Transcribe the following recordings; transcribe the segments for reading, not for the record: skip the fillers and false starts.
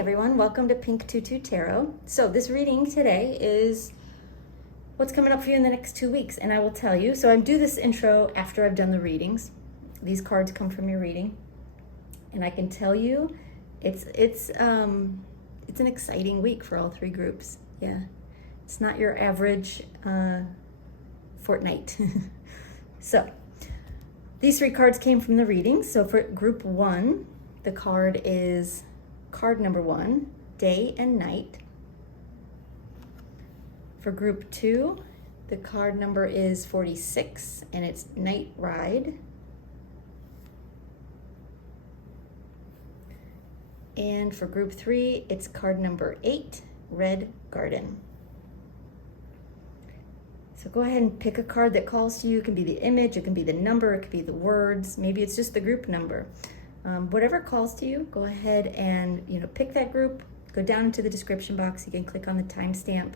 everyone, welcome to Pink Tutu Tarot. So this reading today is what's coming up for you in the next 2 weeks, and I will tell you. So I do this intro after I've done the readings. These cards come from your reading, and I can tell you it's an exciting week for all three groups. Yeah, it's not your average fortnight. So these three cards came from the reading. So for group one, the card is card number 1, Day and Night. For group 2, the card number is 46, and it's Night Ride. And for group 3, it's card number 8, Red Garden. So go ahead and pick a card that calls to you. It can be the image, it can be the number, it could be the words, maybe it's just the group number. Whatever calls to you, go ahead and pick that group. Go down into the description box. You can click on the timestamp,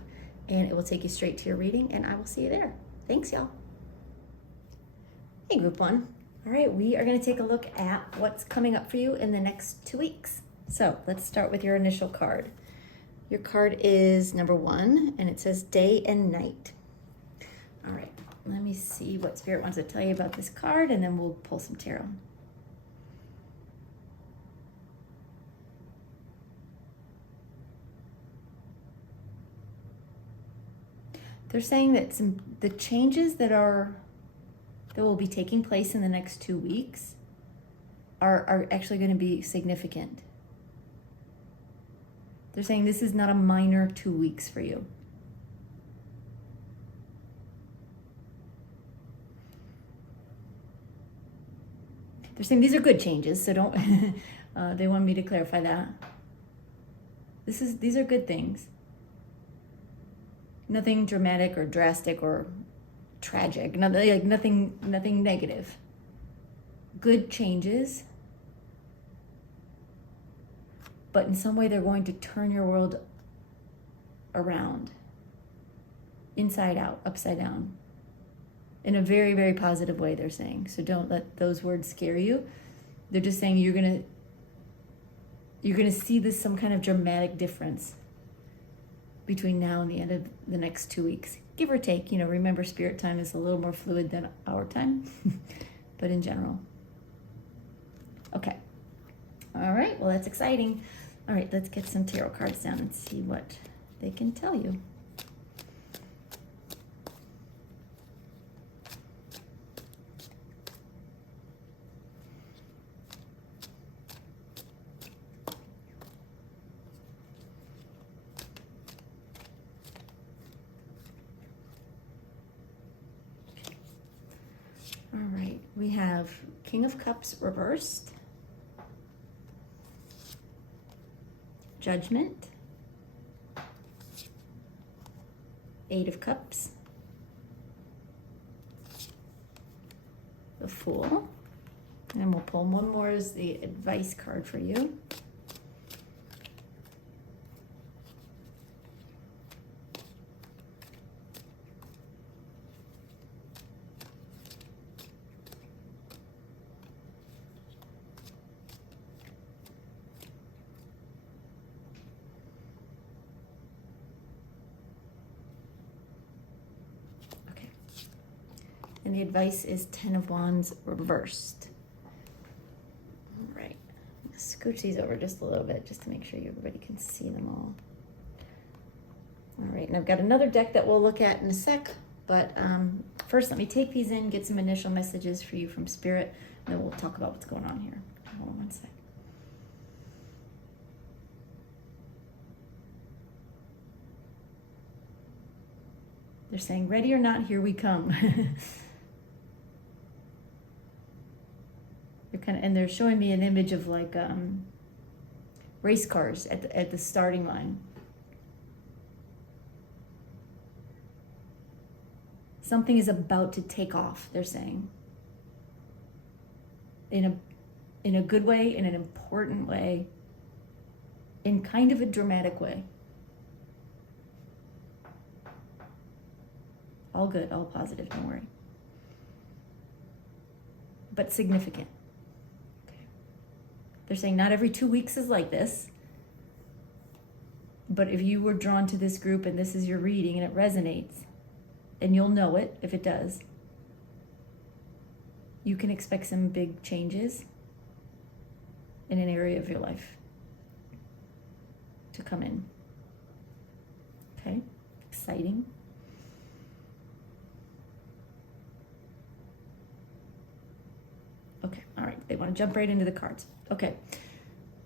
and it will take you straight to your reading. And I will see you there. Thanks, y'all. Hey, group 1. All right, we are going to take a look at what's coming up for you in the next 2 weeks. So let's start with your initial card. Your card is number 1, and it says Day and Night. All right, let me see what Spirit wants to tell you about this card, and then we'll pull some tarot. They're saying that the changes that will be taking place in the next 2 weeks are actually going to be significant. They're saying this is not a minor 2 weeks for you. They're saying these are good changes, so don't. They want me to clarify that. These are good things. Nothing dramatic or drastic or tragic. Nothing negative. Good changes. But in some way they're going to turn your world around. Inside out, upside down. In a very, very positive way, they're saying. So don't let those words scare you. They're just saying you're gonna see this some kind of dramatic difference between now and the end of the next 2 weeks, give or take. Remember, spirit time is a little more fluid than our time, but in general. Okay. All right, well, that's exciting. All right, let's get some tarot cards down and see what they can tell you. All right, we have King of Cups reversed, Judgment, 8 of Cups, the Fool, and we'll pull one more as the advice card for you. And the advice is 10 of Wands reversed. All right, scooch these over just a little bit just to make sure everybody can see them all. All right, and I've got another deck that we'll look at in a sec, but first let me take these in, get some initial messages for you from Spirit, and then we'll talk about what's going on here. Hold on one sec. They're saying, ready or not, here we come. And they're showing me an image of like race cars at the starting line. Something is about to take off, they're saying. In a good way, in an important way, in kind of a dramatic way. All good, all positive, don't worry. But significant. Okay. They're saying not every 2 weeks is like this. But if you were drawn to this group and this is your reading and it resonates, and you'll know it if it does, you can expect some big changes in an area of your life to come in. Okay? Exciting. Okay, all right. They want to jump right into the cards. Okay.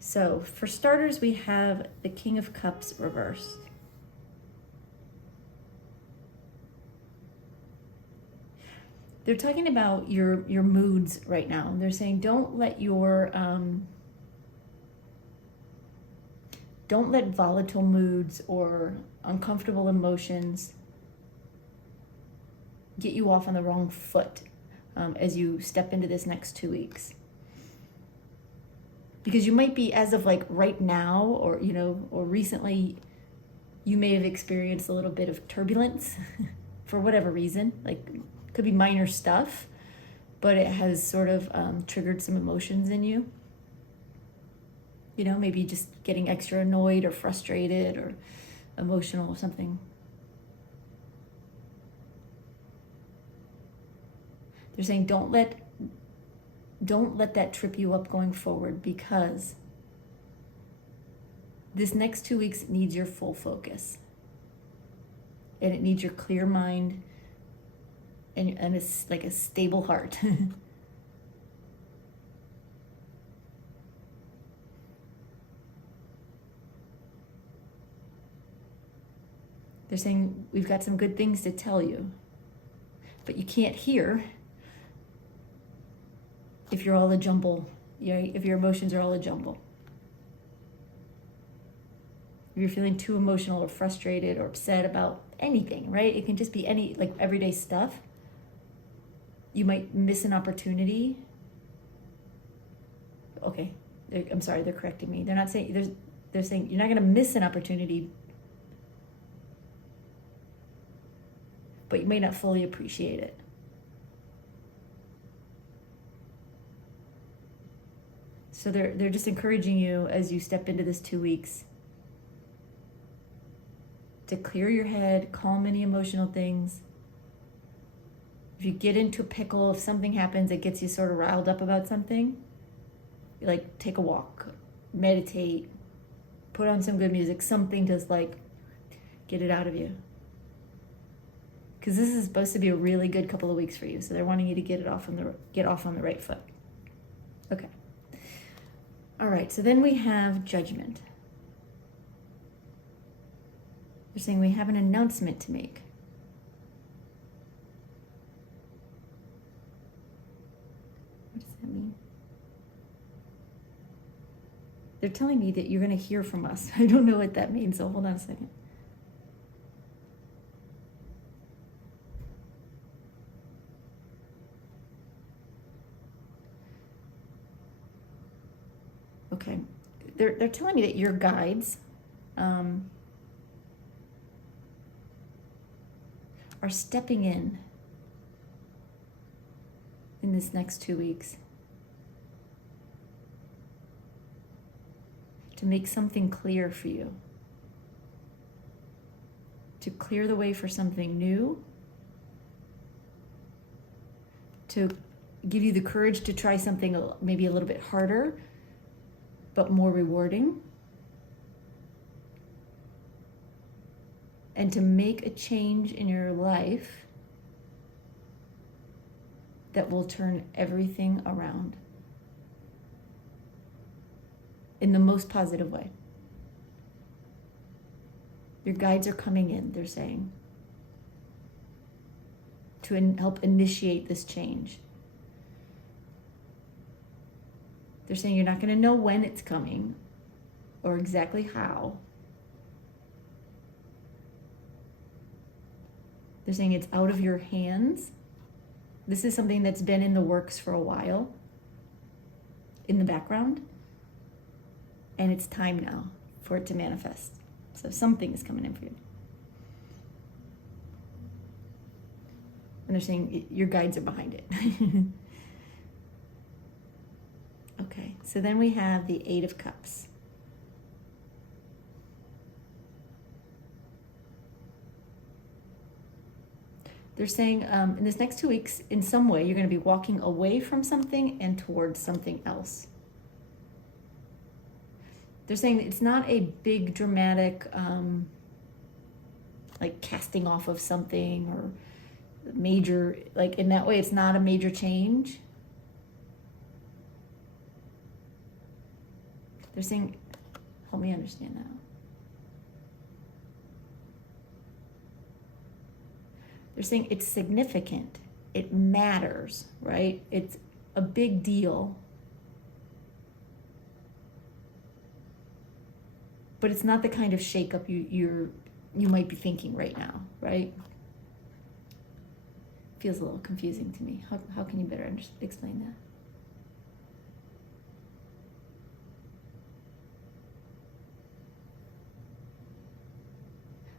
So for starters, we have the King of Cups reversed. They're talking about your moods right now. They're saying don't let volatile moods or uncomfortable emotions get you off on the wrong foot as you step into this next 2 weeks. Because you might be, as of like right now, or or recently, you may have experienced a little bit of turbulence for whatever reason. Like, could be minor stuff, but it has sort of triggered some emotions in you. Maybe just getting extra annoyed or frustrated or emotional or something. They're saying don't let that trip you up going forward, because this next 2 weeks needs your full focus. And it needs your clear mind and it's like a stable heart. They're saying we've got some good things to tell you, but you can't hear if you're all a jumble, if your emotions are all a jumble. If you're feeling too emotional or frustrated or upset about anything, right? It can just be any, like, everyday stuff. You might miss an opportunity. Okay, I'm sorry, they're correcting me. They're not saying, they're saying you're not gonna miss an opportunity, but you may not fully appreciate it. So they're just encouraging you as you step into this 2 weeks to clear your head, calm any emotional things. If you get into a pickle, if something happens that gets you sort of riled up about something, like take a walk, meditate, put on some good music, something to like get it out of you. Because this is supposed to be a really good couple of weeks for you, so they're wanting you to get off on the right foot. Okay. All right, so then we have Judgment. They're saying we have an announcement to make. What does that mean? They're telling me that you're going to hear from us. I don't know what that means, so hold on a second. Okay, they're telling me that your guides are stepping in this next 2 weeks to make something clear for you, to clear the way for something new, to give you the courage to try something maybe a little bit harder, but more rewarding, and to make a change in your life that will turn everything around in the most positive way. Your guides are coming in, they're saying, to help initiate this change. They're saying you're not going to know when it's coming or exactly how. They're saying it's out of your hands. This is something that's been in the works for a while, in the background, and it's time now for it to manifest. So something is coming in for you. And they're saying your guides are behind it. Okay, so then we have the Eight of Cups. They're saying in this next 2 weeks, in some way, you're going to be walking away from something and towards something else. They're saying it's not a big dramatic, like casting off of something or major, like in that way, it's not a major change. They're saying, help me understand that. They're saying it's significant, it matters, right? It's a big deal. But it's not the kind of shakeup you might be thinking right now, right? Feels a little confusing to me. How can you better explain that?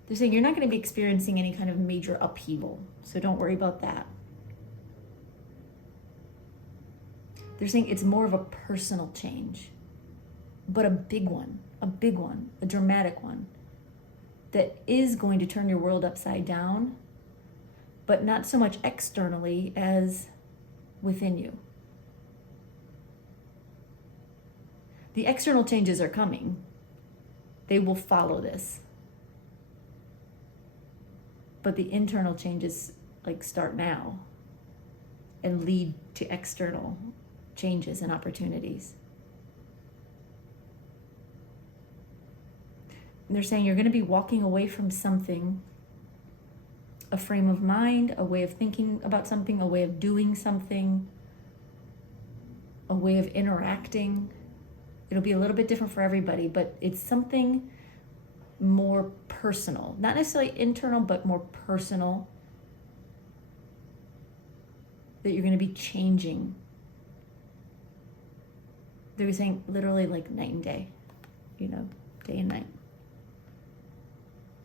They're saying you're not going to be experiencing any kind of major upheaval, so don't worry about that. They're saying it's more of a personal change, but a big one, a dramatic one, that is going to turn your world upside down, but not so much externally as within you. The external changes are coming. They will follow this. But the internal changes like start now and lead to external changes and opportunities. And they're saying you're going to be walking away from something, a frame of mind, a way of thinking about something, a way of doing something, a way of interacting. It'll be a little bit different for everybody, but it's something more personal, not necessarily internal, but more personal, that you're going to be changing. They're saying literally like night and day, day and night.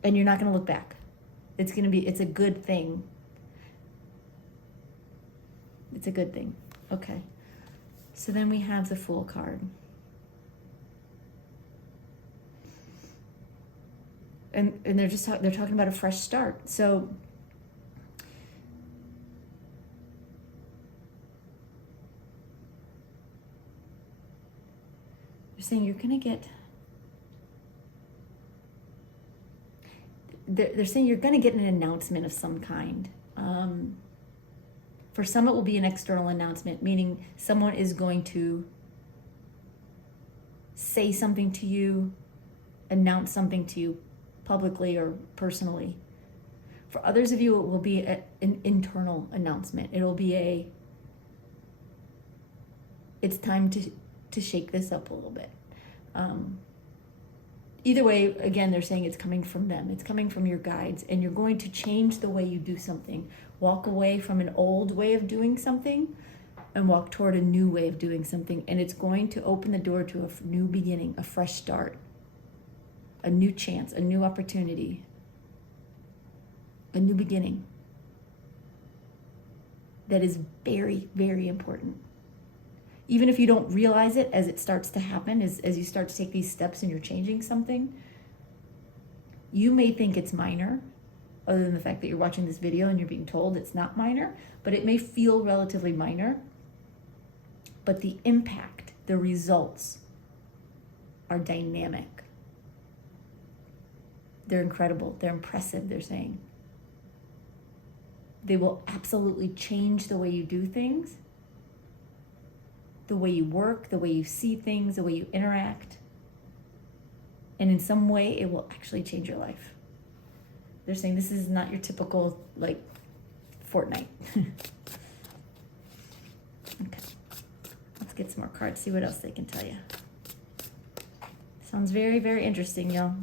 And you're not going to look back. It's a good thing. It's a good thing. Okay. So then we have the Fool card. And they're talking about a fresh start. So they're saying you're going to get, they're saying you're going to get an announcement of some kind. For some, it will be an external announcement, meaning someone is going to say something to you, announce something to you, publicly or personally. For others of you, it will be an internal announcement. It'll be it's time to shake this up a little bit. Either way, again, they're saying it's coming from them. It's coming from your guides, and you're going to change the way you do something. Walk away from an old way of doing something and walk toward a new way of doing something. And it's going to open the door to a new beginning, a fresh start. A new chance, a new opportunity, a new beginning. That is very, very important. Even if you don't realize it as it starts to happen, as you start to take these steps and you're changing something, you may think it's minor, other than the fact that you're watching this video and you're being told it's not minor, but it may feel relatively minor. But the impact, the results are dynamic. They're incredible. They're impressive, they're saying. They will absolutely change the way you do things, the way you work, the way you see things, the way you interact. And in some way, it will actually change your life. They're saying this is not your typical, like, Fortnite. Okay. Let's get some more cards, see what else they can tell you. Sounds very, very interesting, y'all.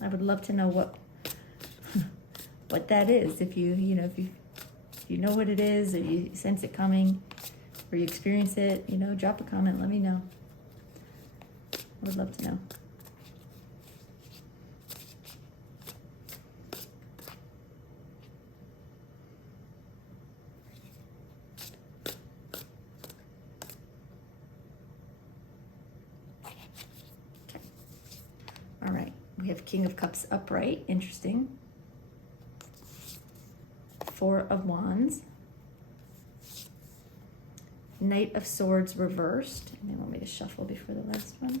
I would love to know what that is. If you know what it is, or you sense it coming, or you experience it, drop a comment, let me know. I would love to know. All right, we have King of Cups upright, interesting. Four of Wands, Knight of Swords reversed. And they want me to shuffle before the last one.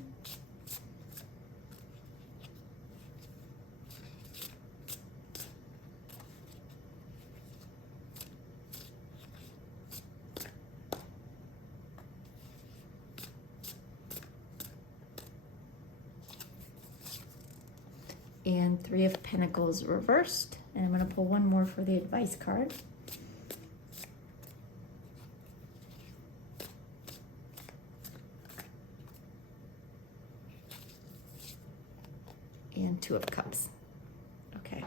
And Three of Pentacles reversed. And I'm going to pull one more for the advice card. And Two of Cups. Okay.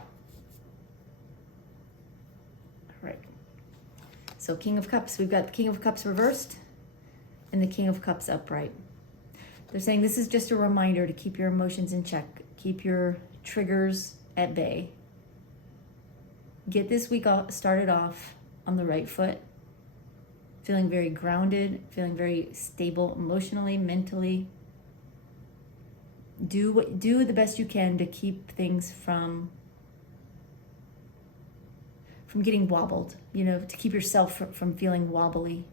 All right. So King of Cups, we've got the King of Cups reversed and the King of Cups upright. They're saying this is just a reminder to keep your emotions in check. Keep your triggers at bay. Get this week started off on the right foot. Feeling very grounded, feeling very stable emotionally, mentally. Do the best you can to keep things from getting wobbled, to keep yourself from feeling wobbly,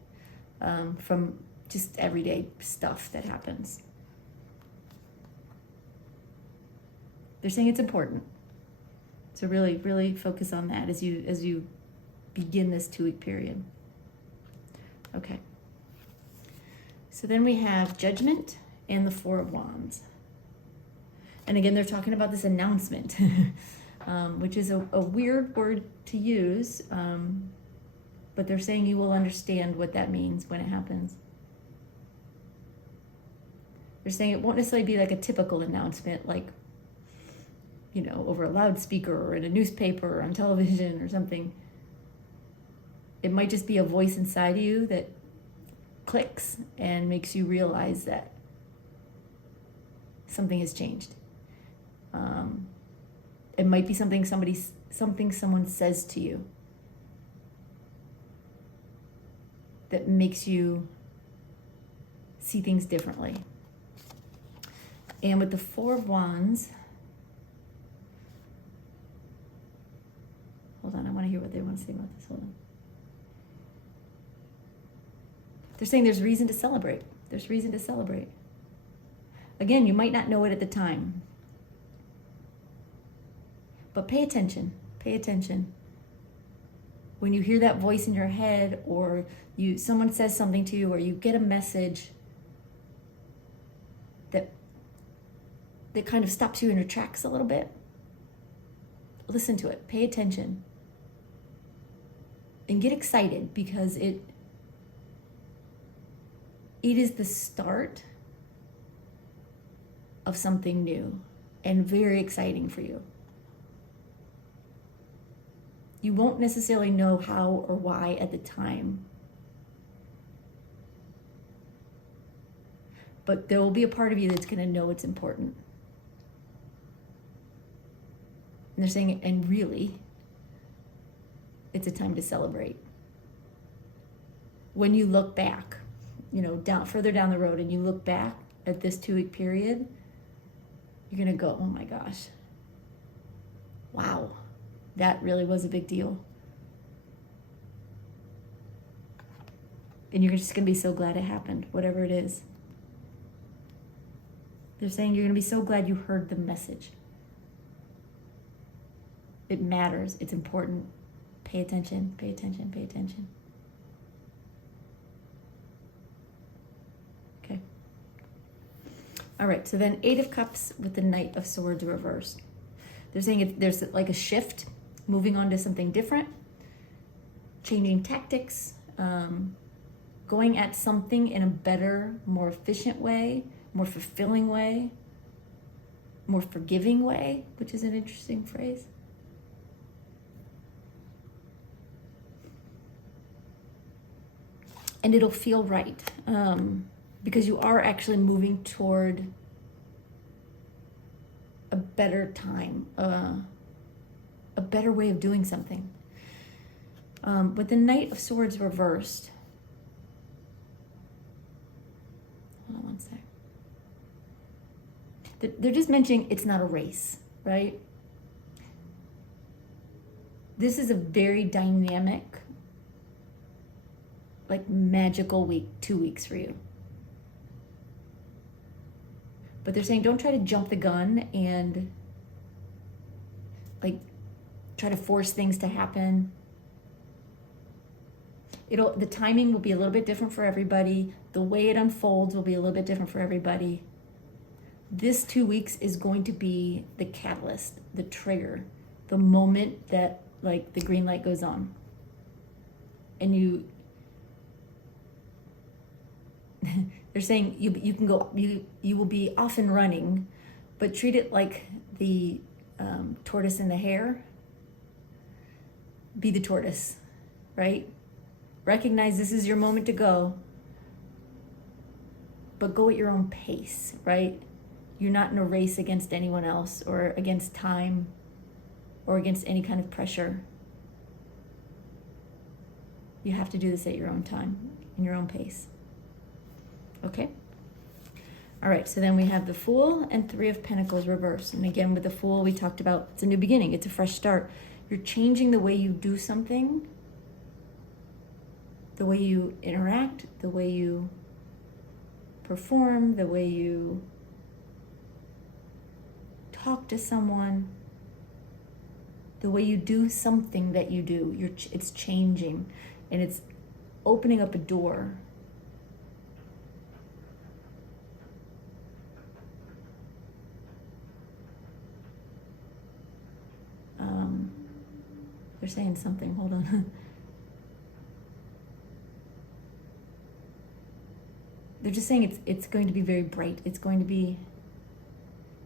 from just everyday stuff that happens. They're saying it's important to really, really focus on that as you begin this 2-week period. Okay. So then we have Judgment and the Four of Wands. And again, they're talking about this announcement, which is a weird word to use, but they're saying you will understand what that means when it happens. They're saying it won't necessarily be like a typical announcement, like, over a loudspeaker or in a newspaper or on television or something. It might just be a voice inside of you that clicks and makes you realize that something has changed. It might be something someone says to you that makes you see things differently. And with the Four of Wands, hold on, I want to hear what they want to say about this. Hold on. They're saying there's reason to celebrate. There's reason to celebrate. Again, you might not know it at the time, but pay attention. Pay attention. When you hear that voice in your head, or someone says something to you, or you get a message that kind of stops you in your tracks a little bit, listen to it. Pay attention. And get excited, because it is the start of something new and very exciting for you. You won't necessarily know how or why at the time, but there will be a part of you that's going to know it's important. And they're saying, and really, it's a time to celebrate. When you look back, further down the road, and you look back at this 2-week period, you're going to go, oh my gosh, wow, that really was a big deal. And you're just going to be so glad it happened, whatever it is. They're saying you're going to be so glad you heard the message. It matters. It's important. Pay attention, pay attention, pay attention. Okay. All right, so then 8 of Cups with the Knight of Swords reversed. They're saying there's like a shift, moving on to something different, changing tactics, going at something in a better, more efficient way, more fulfilling way, more forgiving way, which is an interesting phrase. And it'll feel right, because you are actually moving toward a better time, a better way of doing something. With the Knight of Swords reversed, hold on one sec. They're just mentioning it's not a race, right? This is a very dynamic, like magical week, 2 weeks for you. But they're saying don't try to jump the gun and like try to force things to happen. The timing will be a little bit different for everybody. The way it unfolds will be a little bit different for everybody. This 2 weeks is going to be the catalyst, the trigger, the moment that like the green light goes on. And they're saying you can go, you will be off and running, but treat it like the tortoise and the hare. Be the tortoise, right? Recognize this is your moment to go, but go at your own pace, right? You're not in a race against anyone else or against time or against any kind of pressure. You have to do this at your own time, in your own pace. Okay? All right, so then we have the Fool and Three of Pentacles reversed. And again, with the Fool, we talked about it's a new beginning, it's a fresh start. You're changing the way you do something, the way you interact, the way you perform, the way you talk to someone, the way you do something that you do. It's changing, and it's opening up a door. They're saying something. Hold on. They're just saying it's going to be very bright. It's going to be.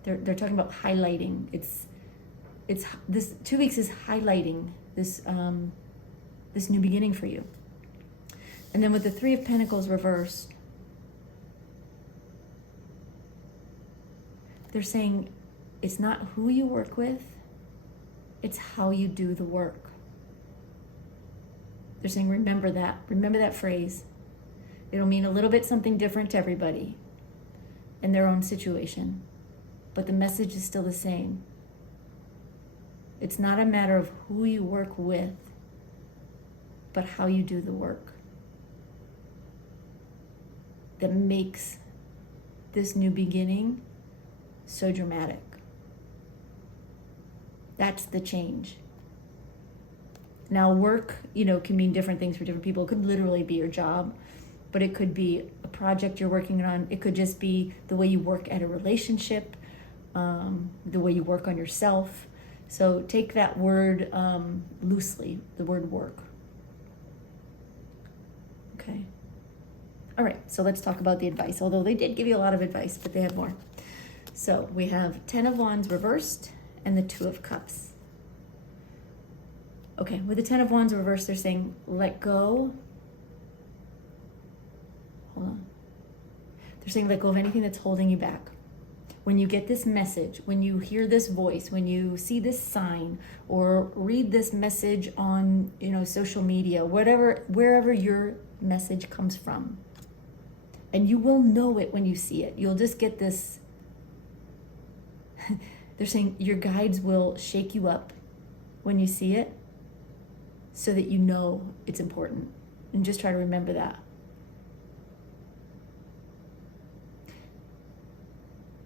They're talking about highlighting. It's this 2 weeks is highlighting this this new beginning for you. And then with the Three of Pentacles reversed, they're saying it's not who you work with, it's how you do the work. They're saying remember that phrase. It'll mean a little bit something different to everybody in their own situation, but the message is still the same. It's not a matter of who you work with, but how you do the work that makes this new beginning so dramatic. That's the change. Now, work, can mean different things for different people. It could literally be your job, but it could be a project you're working on. It could just be the way you work at a relationship, the way you work on yourself. So take that word loosely, the word work. Okay. All right, so let's talk about the advice. Although they did give you a lot of advice, but they have more. So we have 10 of Wands reversed and the 2 of Cups. Okay, with the 10 of Wands reversed, they're saying, let go. Hold on. They're saying, let go of anything that's holding you back. When you get this message, when you hear this voice, when you see this sign or read this message on, social media, wherever your message comes from, and you will know it when you see it. You'll just get this. They're saying your guides will shake you up when you see it so that you know it's important. And just try to remember that.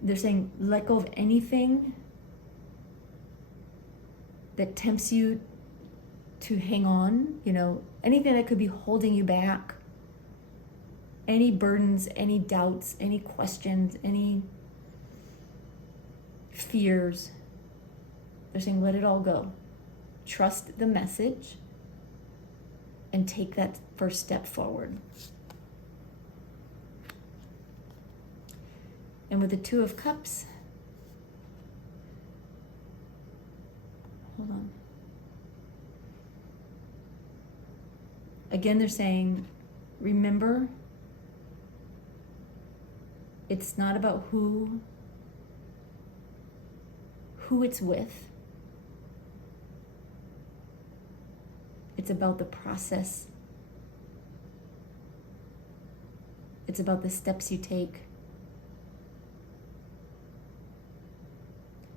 They're saying let go of anything that tempts you to hang on, anything that could be holding you back, any burdens, any doubts, any questions, any fears. They're saying let it all go. Trust the message and take that first step forward. And with the 2 of Cups, hold on. Again, they're saying, remember, it's not about who it's with. It's about the process. It's about the steps you take.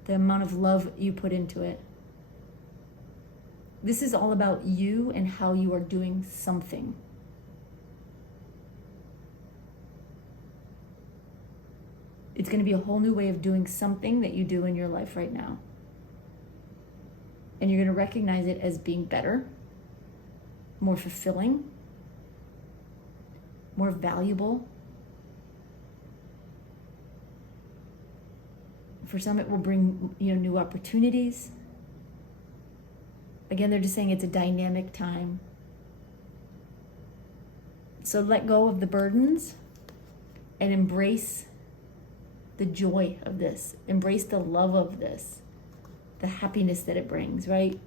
The amount of love you put into it. This is all about you and how you are doing something. It's going to be a whole new way of doing something that you do in your life right now. And you're going to recognize it as being better, more fulfilling, more valuable. For some, it will bring, new opportunities. Again, they're just saying it's a dynamic time. So let go of the burdens and embrace the joy of this. Embrace the love of this, the happiness that it brings, right?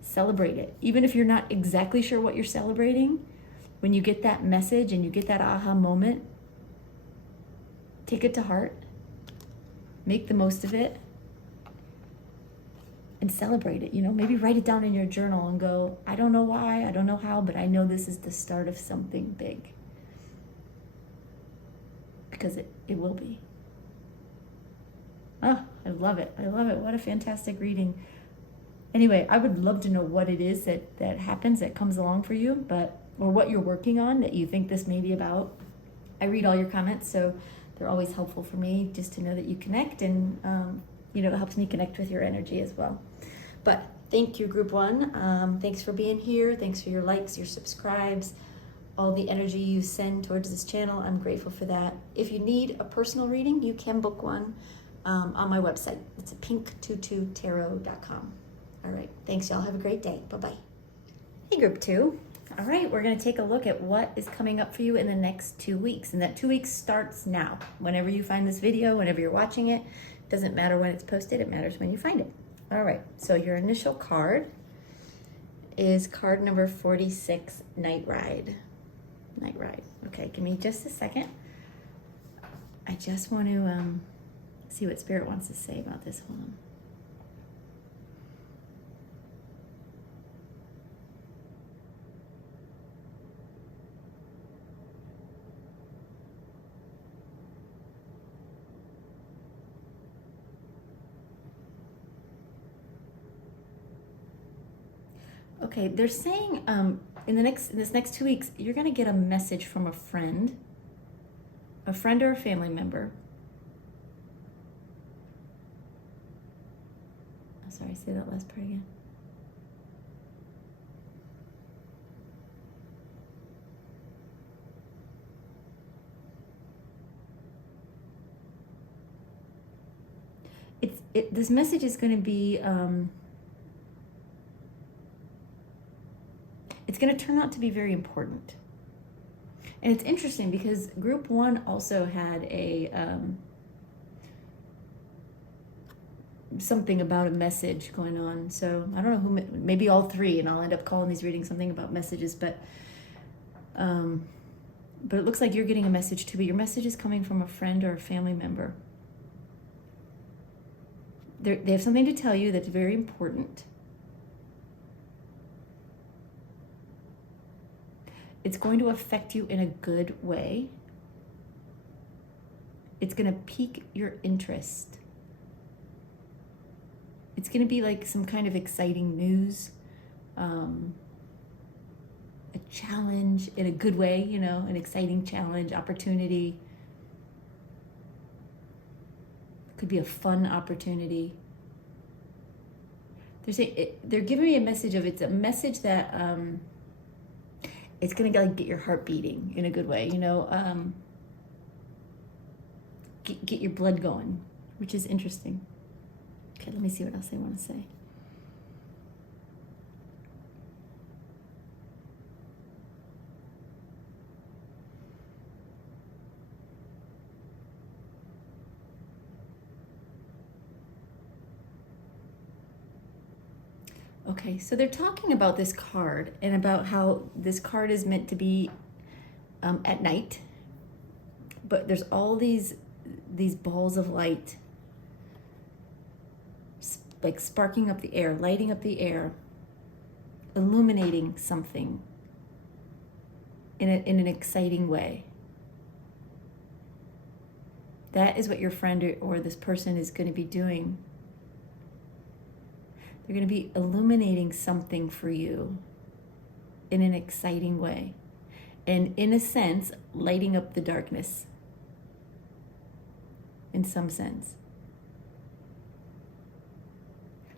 Celebrate it. Even if you're not exactly sure what you're celebrating, when you get that message and you get that aha moment, take it to heart, make the most of it, and celebrate it. Maybe write it down in your journal and go, I don't know why, I don't know how, but I know this is the start of something big. Because it will be. Oh, I love it. I love it. What a fantastic reading. Anyway, I would love to know what it is that happens, that comes along for you, or what you're working on that you think this may be about. I read all your comments, so they're always helpful for me just to know that you connect, and it helps me connect with your energy as well. But thank you, Group 1. Thanks for being here. Thanks for your likes, your subscribes, all the energy you send towards this channel. I'm grateful for that. If you need a personal reading, you can book one on my website. It's at pink22tarot.com. All right. Thanks, y'all. Have a great day. Bye-bye. Hey, Group 2. All right. We're going to take a look at what is coming up for you in the next 2 weeks. And that 2 weeks starts now. Whenever you find this video, whenever you're watching it, doesn't matter when it's posted. It matters when you find it. All right. So your initial card is card number 46, Night Ride. Night Ride. Okay. Give me just a second. I just want to see what Spirit wants to say about this one. Okay, they're saying in this next 2 weeks, you're going to get a message from a friend or a family member. Oh, sorry, say that last part again. This message is going to be it's going to turn out to be very important. And it's interesting because Group 1 also had a something about a message going on. So I don't know who, maybe all three, and I'll end up calling these readings something about messages, but it looks like you're getting a message too, but your message is coming from a friend or a family member. They have something to tell you that's very important. It's going to affect you in a good way. It's going to pique your interest. It's going to be like some kind of exciting news, a challenge in a good way, an exciting challenge, opportunity. Could be a fun opportunity. They're giving me a message of, it's a message that it's gonna get your heart beating in a good way, get your blood going, which is interesting. Okay, let me see what else they want to say. Okay, so they're talking about this card and about how this card is meant to be at night, but there's all these balls of light, like sparking up the air, lighting up the air, illuminating something in an exciting way. That is what your friend or this person is going to be doing. They're going to be illuminating something for you in an exciting way. And in a sense, lighting up the darkness. In some sense.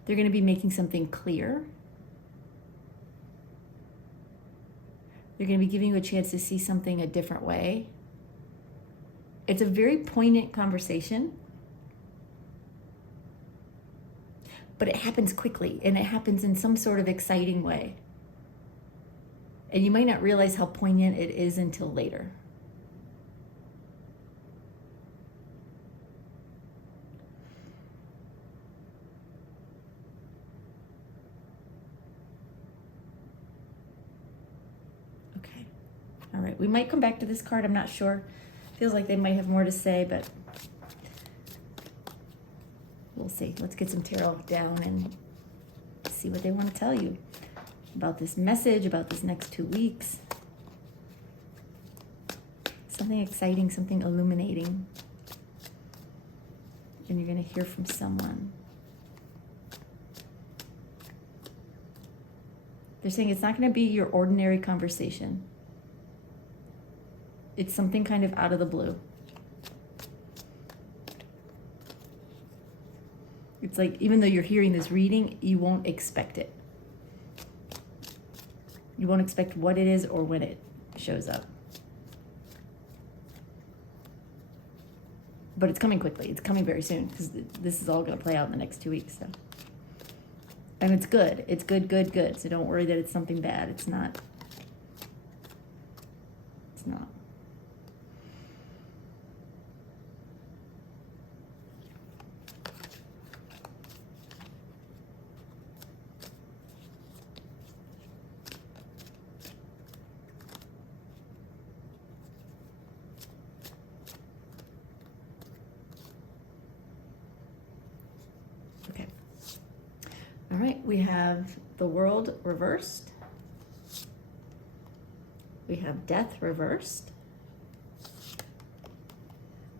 They're going to be making something clear. They're going to be giving you a chance to see something a different way. It's a very poignant conversation. But it happens quickly, and it happens in some sort of exciting way. And you might not realize how poignant it is until later. Okay. All right. We might come back to this card. I'm not sure. Feels like they might have more to say, but we'll see. Let's get some tarot down and see what they want to tell you about this message, about this next 2 weeks. Something exciting, something illuminating. And you're going to hear from someone. They're saying it's not going to be your ordinary conversation. It's something kind of out of the blue. It's like, even though you're hearing this reading, you won't expect it. You won't expect what it is or when it shows up. But it's coming quickly. It's coming very soon, because this is all going to play out in the next 2 weeks. So. And it's good. It's good, good, good. So don't worry that it's something bad. It's not. It's not. All right, we have the World reversed. We have Death reversed.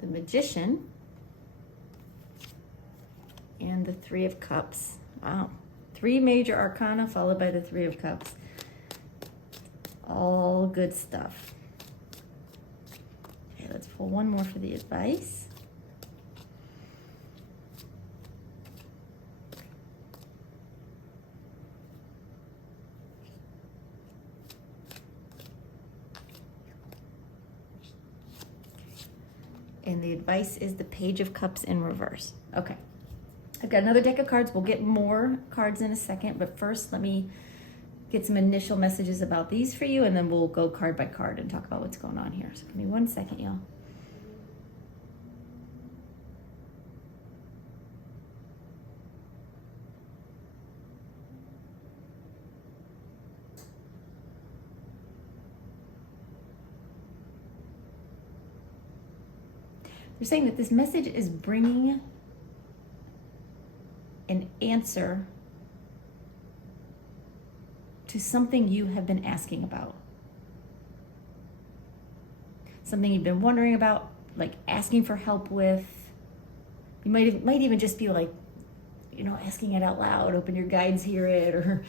The Magician. And the Three of Cups. Wow. 3 major arcana followed by the Three of Cups. All good stuff. Okay, let's pull one more for the advice. And the advice is the Page of Cups in reverse. Okay. I've got another deck of cards. We'll get more cards in a second, but first let me get some initial messages about these for you, and then we'll go card by card and talk about what's going on here. So give me 1 second, y'all. They're saying that this message is bringing an answer to something you have been asking about. Something you've been wondering about, like asking for help with. You might even just be like, you know, asking it out loud, hoping your guides hear it, or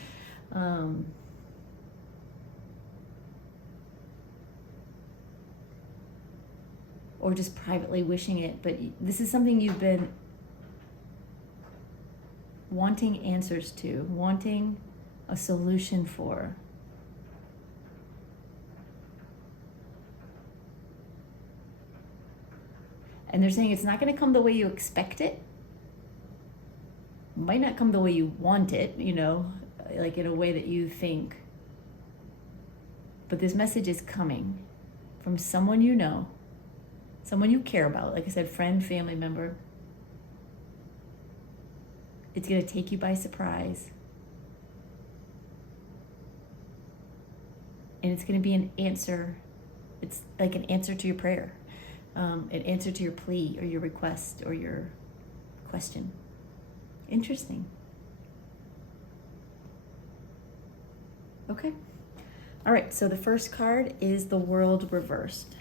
just privately wishing it. But this is something you've been wanting answers to, wanting a solution for. And they're saying it's not going to come the way you expect it. Might not come the way you want it, you know, like in a way that you think. But this message is coming from someone you know, someone you care about. Like I said, friend, family member. It's going to take you by surprise. And it's going to be an answer. It's like an answer to your prayer. An answer to your plea or your request or your question. Interesting. Okay. All right, so the first card is the World reversed.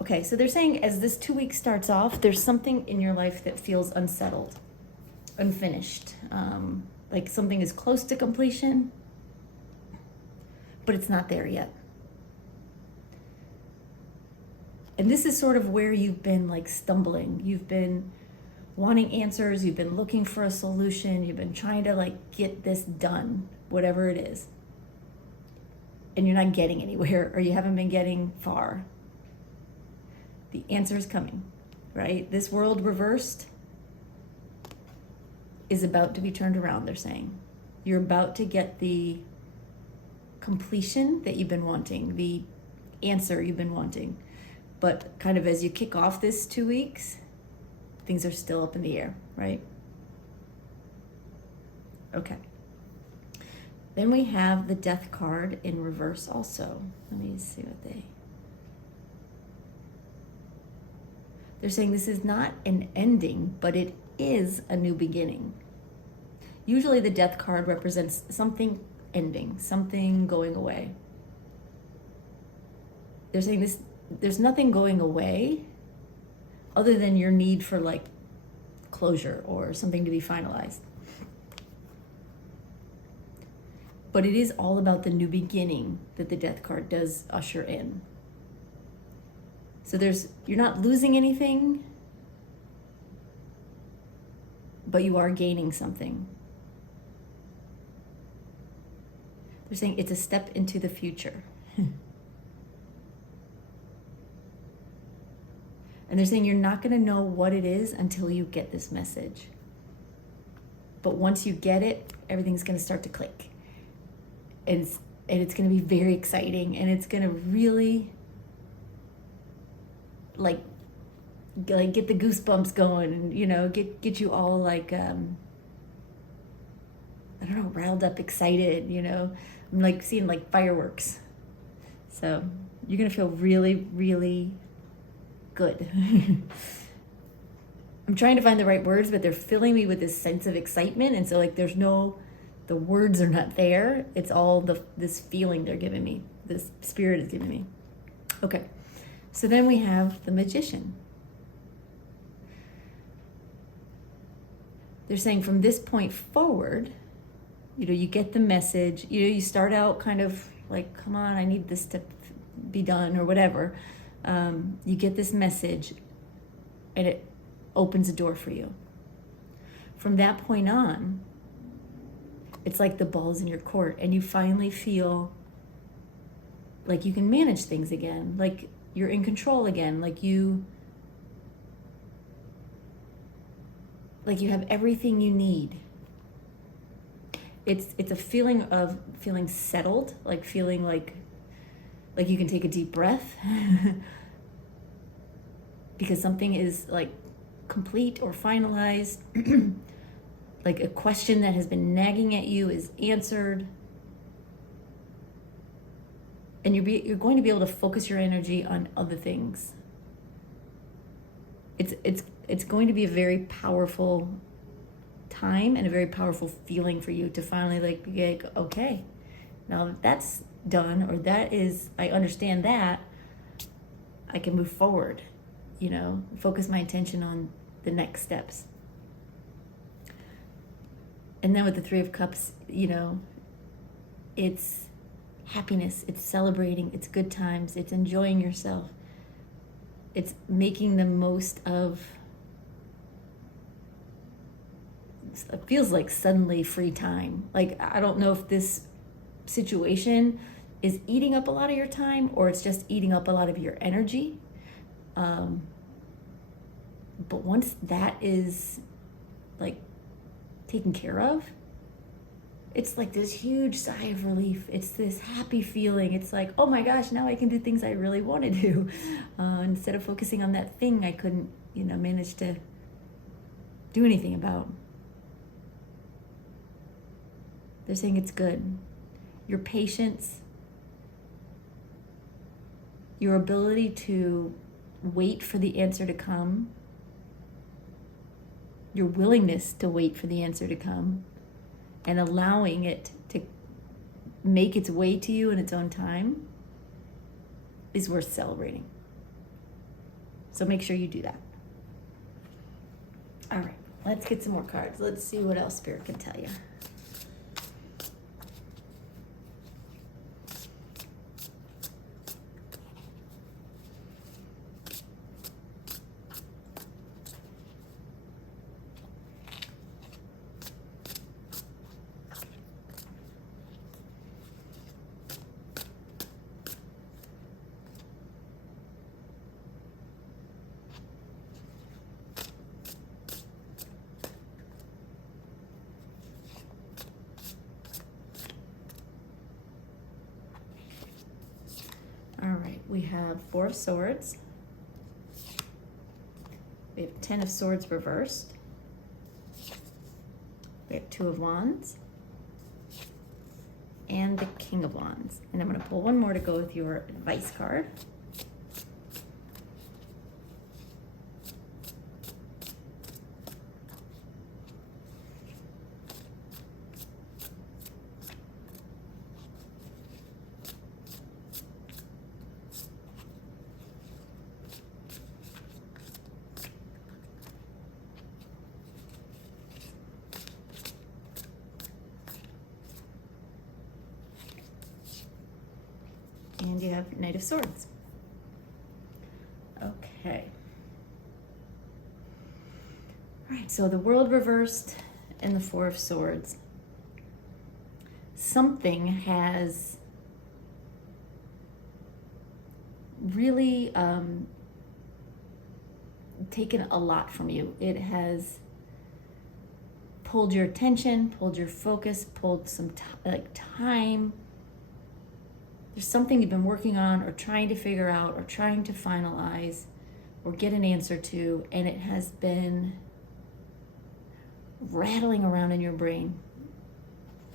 Okay, so they're saying as this 2 weeks starts off, there's something in your life that feels unsettled. unfinished. Like something is close to completion, but it's not there yet. And this is sort of where you've been like stumbling. You've been wanting answers, you've been looking for a solution, you've been trying to like get this done, whatever it is. And you're not getting anywhere, or you haven't been getting far. The answer is coming, right? This world reversed is about to be turned around, they're saying. You're about to get the completion that you've been wanting, the answer you've been wanting. But kind of as you kick off this 2 weeks, things are still up in the air, right? Okay. Then we have the Death card in reverse also. Let me see what they're saying this is not an ending, but it is a new beginning. Usually the Death card represents something ending, something going away. They're saying this, there's nothing going away other than your need for like closure or something to be finalized. But it is all about the new beginning that the Death card does usher in. So you're not losing anything, but you are gaining something. They're saying it's a step into the future. And they're saying you're not going to know what it is until you get this message. But once you get it, everything's going to start to click. And it's going to be very exciting, and it's going to really like get the goosebumps going, and get you all like I don't know, riled up, excited, I'm like seeing like fireworks. So you're going to feel really, really good. I'm trying to find the right words, but they're filling me with this sense of excitement, and so like the words are not there. It's all this feeling they're giving me, this spirit is giving me. Okay, so then we have the Magician. They're saying from this point forward, you get the message, you start out kind of like, come on, I need this to be done or whatever. You get this message and it opens a door for you. From that point on, it's like the ball's in your court, and you finally feel like you can manage things again, like you're in control again, like you have everything you need. It's a feeling of feeling settled, like feeling like you can take a deep breath because something is like complete or finalized. Like a question that has been nagging at you is answered. And you're going to be able to focus your energy on other things. It's going to be a very powerful time and a very powerful feeling for you to finally be like, okay, now that that's done, or that is, I understand that, I can move forward, focus my attention on the next steps. And then with the Three of Cups, it's happiness, it's celebrating, it's good times, it's enjoying yourself. It's making the most of, it feels like suddenly free time. Like, I don't know if this situation is eating up a lot of your time or it's just eating up a lot of your energy. But once that is like taken care of, it's like this huge sigh of relief. It's this happy feeling. It's like, oh my gosh, now I can do things I really want to do. Instead of focusing on that thing I couldn't, manage to do anything about. They're saying it's good. Your patience, your ability to wait for the answer to come, your willingness to wait for the answer to come, and allowing it to make its way to you in its own time is worth celebrating. So make sure you do that. All right. let's get some more cards. Let's see what else Spirit can tell you. All right, we have Four of Swords. We have Ten of Swords reversed. We have Two of Wands. And the King of Wands. And I'm going to pull one more to go with your advice card. And you have Knight of Swords. Okay. All right, so the World reversed and the Four of Swords. Something has really taken a lot from you. It has pulled your attention, pulled your focus, pulled some time. There's something you've been working on or trying to figure out or trying to finalize or get an answer to, and it has been rattling around in your brain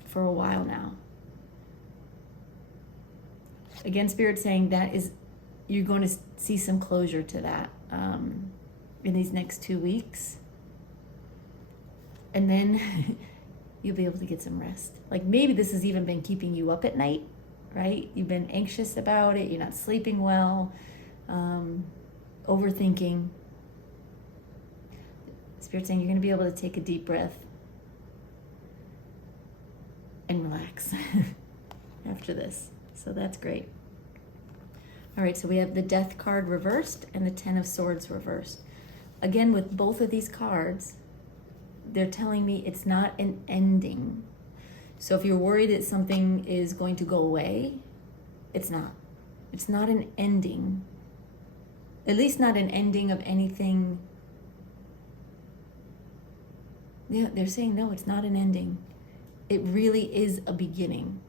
for a while now. Again, Spirit's saying that is, you're going to see some closure to that in these next 2 weeks. And then you'll be able to get some rest. Like maybe this has even been keeping you up at night, right? You've been anxious about it. You're not sleeping well, overthinking. Spirit's saying you're going to be able to take a deep breath and relax after this. So that's great. All right, so we have the Death card reversed and the Ten of Swords reversed. Again, with both of these cards, they're telling me it's not an ending. So if you're worried that something is going to go away, it's not. It's not an ending. At least not an ending of anything. Yeah, they're saying, no, it's not an ending. It really is a beginning.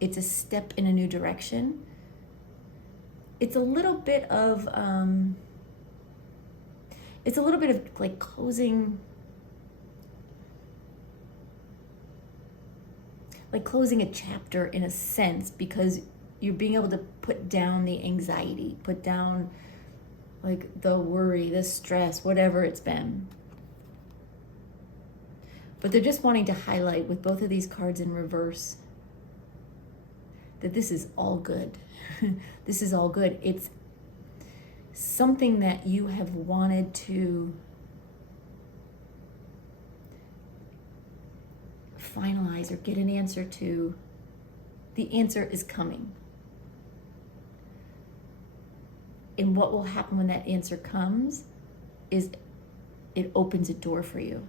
It's a step in a new direction. It's a little bit of, like closing a chapter in a sense, because you're being able to put down the anxiety, put down like the worry, the stress, whatever it's been. But they're just wanting to highlight with both of these cards in reverse that this is all good. This is all good. It's something that you have wanted to finalize or get an answer to. The answer is coming. And what will happen when that answer comes is it opens a door for you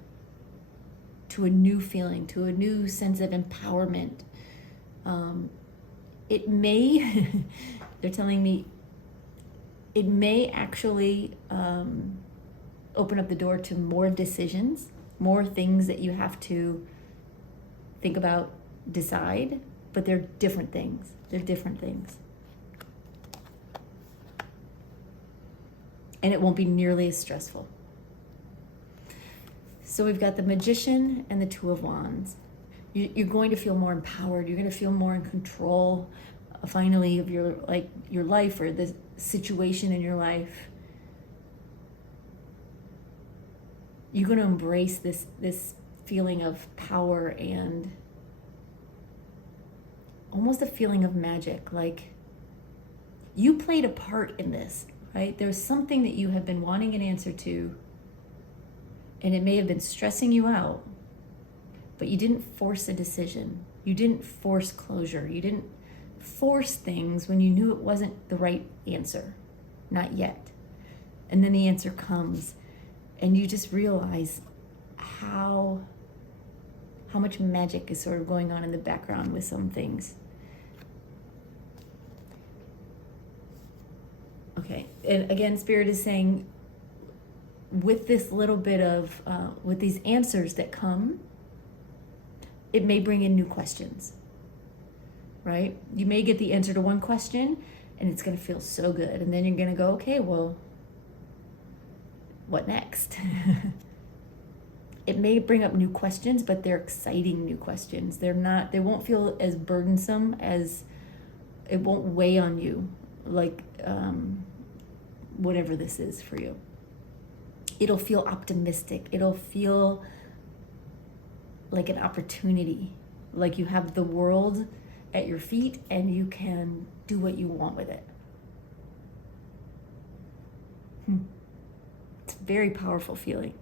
to a new feeling, to a new sense of empowerment. It may, they're telling me, it may actually open up the door to more decisions, more things that you have to think about, decide, but they're different things. They're different things. And it won't be nearly as stressful. So we've got the Magician and the Two of Wands. You're going to feel more empowered. You're going to feel more in control, finally, of your life or the situation in your life. You're going to embrace this feeling of power and almost a feeling of magic. Like you played a part in this, right? There's something that you have been wanting an answer to, And it may have been stressing you out, but you didn't force a decision. You didn't force closure. You didn't force things when you knew it wasn't the right answer. Not yet. And then the answer comes, and you just realize how much magic is sort of going on in the background with some things. Okay, and again, Spirit is saying, with this little bit of, with these answers that come, it may bring in new questions, right? You may get the answer to one question, and it's going to feel so good. And then you're going to go, okay, well, what next? It may bring up new questions, but they're exciting new questions. They won't feel as burdensome, as it won't weigh on you, like whatever this is for you. It'll feel optimistic. It'll feel like an opportunity, like you have the world at your feet and you can do what you want with it. It's a very powerful feeling.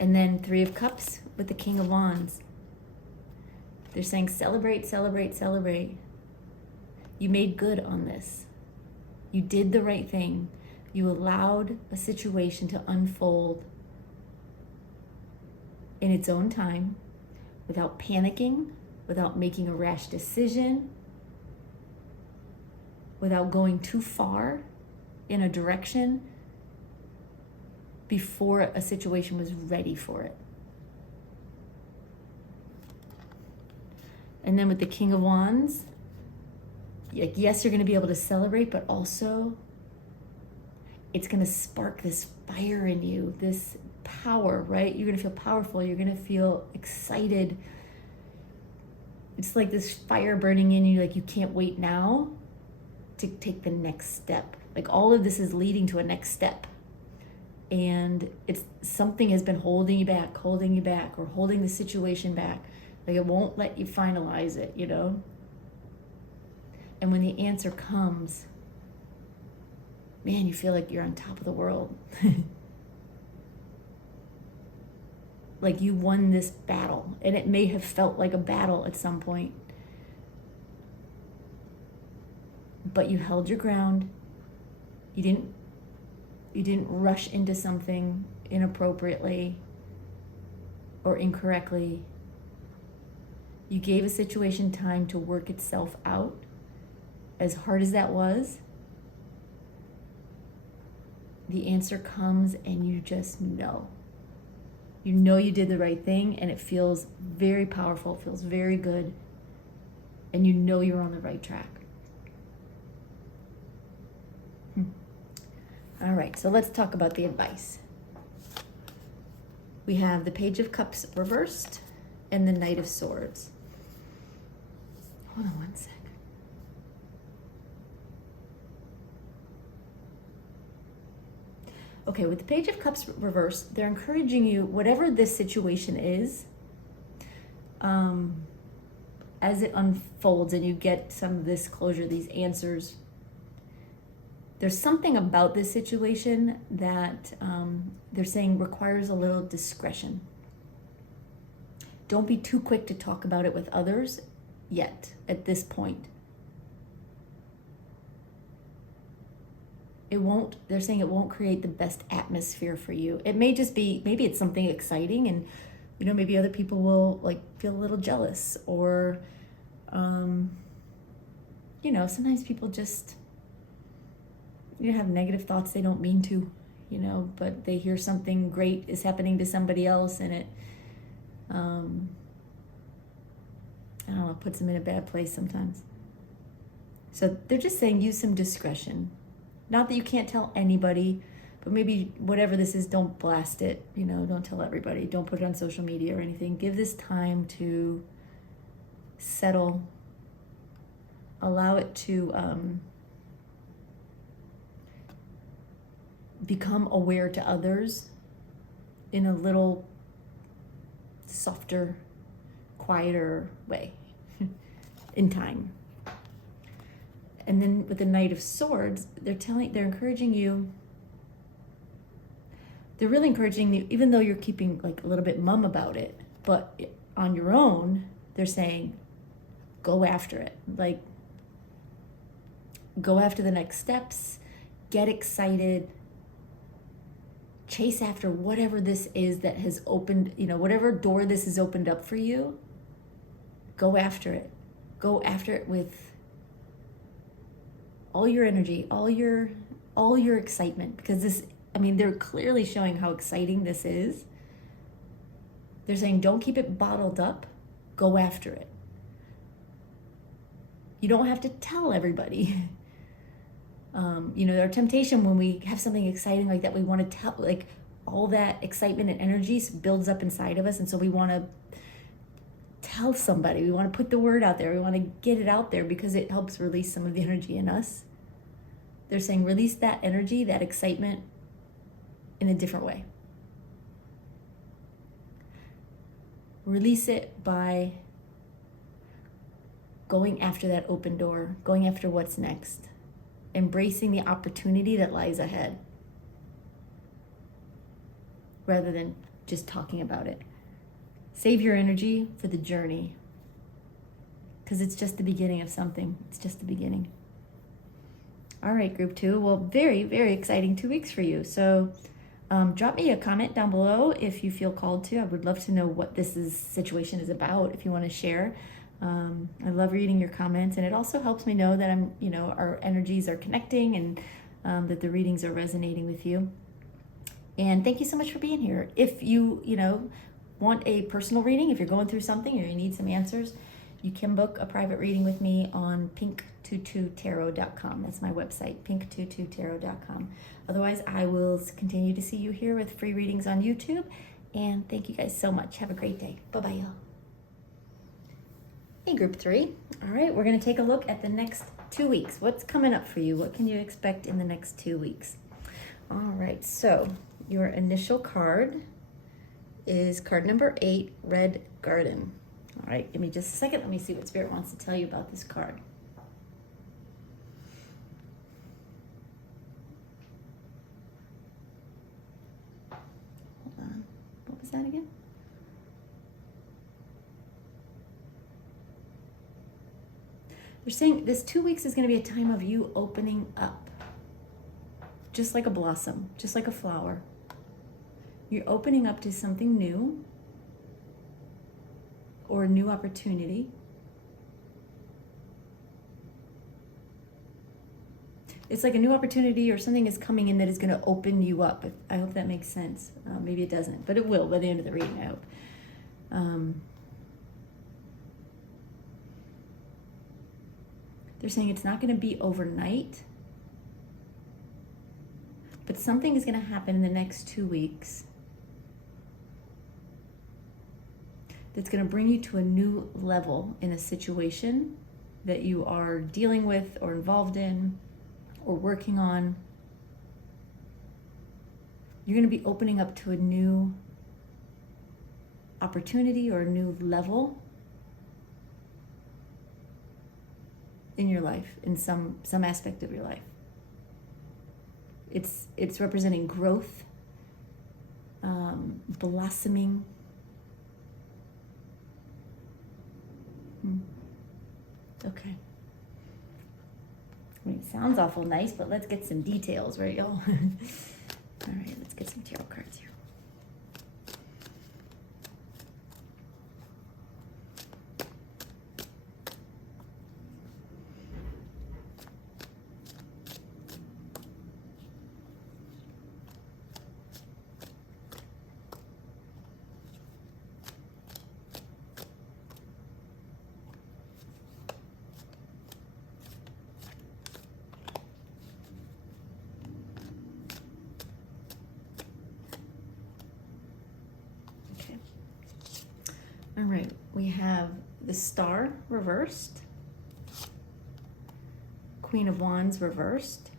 And then 3 of Cups with the King of Wands. They're saying celebrate, celebrate, celebrate. You made good on this. You did the right thing. You allowed a situation to unfold in its own time, without panicking, without making a rash decision, without going too far in a direction before a situation was ready for it. And then with the King of Wands, like, yes, you're going to be able to celebrate, but also it's going to spark this fire in you, this power, right? You're going to feel powerful. You're going to feel excited. It's like this fire burning in you, like you can't wait now to take the next step. Like all of this is leading to a next step. And it's something has been holding you back, or holding the situation back. Like it won't let you finalize it, you know? And when the answer comes, man, you feel like you're on top of the world. Like you won this battle, and it may have felt like a battle at some point, but you held your ground. You didn't rush into something inappropriately or incorrectly. You gave a situation time to work itself out. As hard as that was, the answer comes and you just know. You know you did the right thing, and it feels very powerful, it feels very good, and you know you're on the right track. All right, so let's talk about the advice. We have the Page of Cups reversed and the Knight of Swords. Hold on one sec. Okay, with the Page of Cups reversed, they're encouraging you, whatever this situation is, as it unfolds and you get some of this closure, these answers, there's something about this situation that they're saying requires a little discretion. Don't be too quick to talk about it with others yet, at this point. They're saying it won't create the best atmosphere for you. It may just be, maybe it's something exciting, and you know, maybe other people will like feel a little jealous, or you know, sometimes people just, you know, have negative thoughts they don't mean to, you know, but they hear something great is happening to somebody else, and it I don't know, puts them in a bad place sometimes. So they're just saying use some discretion. Not that you can't tell anybody, but maybe whatever this is, don't blast it, you know, don't tell everybody, don't put it on social media or anything. Give this time to settle, allow it to become aware to others in a little softer, quieter way in time. And then with the Knight of Swords, they're encouraging you, they're really encouraging you, even though you're keeping like a little bit mum about it, but on your own, they're saying, go after it. Like, go after the next steps, get excited, chase after whatever this is that has opened, whatever door this has opened up for you, go after it. Go after it with all your energy, all your excitement, because they're clearly showing how exciting this is. They're saying, don't keep it bottled up, go after it. You don't have to tell everybody. Our temptation when we have something exciting like that, we want to tell, like, all that excitement and energy builds up inside of us. And so we want to tell somebody, we want to put the word out there, we want to get it out there because it helps release some of the energy in us. They're saying, release that energy, that excitement in a different way. Release it by going after that open door, going after what's next, embracing the opportunity that lies ahead, rather than just talking about it. Save your energy for the journey, because it's just the beginning of something. It's just the beginning. All right, group 2. Well, very, very exciting 2 weeks for you. So drop me a comment down below if you feel called to. I would love to know what this situation is about, if you want to share. I love reading your comments, and it also helps me know that our energies are connecting, and that the readings are resonating with you. And thank you so much for being here. If you, want a personal reading, if you're going through something or you need some answers, you can book a private reading with me on pink22tarot.com. That's my website, pink22tarot.com. Otherwise, I will continue to see you here with free readings on YouTube. And thank you guys so much. Have a great day. Bye-bye, y'all. Hey, group 3. All right, we're going to take a look at the next 2 weeks. What's coming up for you? What can you expect in the next 2 weeks? All right, so your initial card is card number 8, Red Garden. All right, give me just a second. Let me see what Spirit wants to tell you about this card. Hold on. What was that again? They're saying this 2 weeks is going to be a time of you opening up. Just like a blossom, just like a flower. You're opening up to something new, or a new opportunity. It's like a new opportunity or something is coming in that is going to open you up. I hope that makes sense. Maybe it doesn't, but it will by the end of the reading, I hope. They're saying it's not going to be overnight, but something is going to happen in the next 2 weeks that's going to bring you to a new level in a situation that you are dealing with or involved in or working on. You're going to be opening up to a new opportunity or a new level in your life, in some aspect of your life. It's representing growth, blossoming. Okay. It sounds awful nice, but let's get some details, right, y'all? All right, let's get some tarot cards here. All right, we have the Star reversed, Queen of Wands reversed,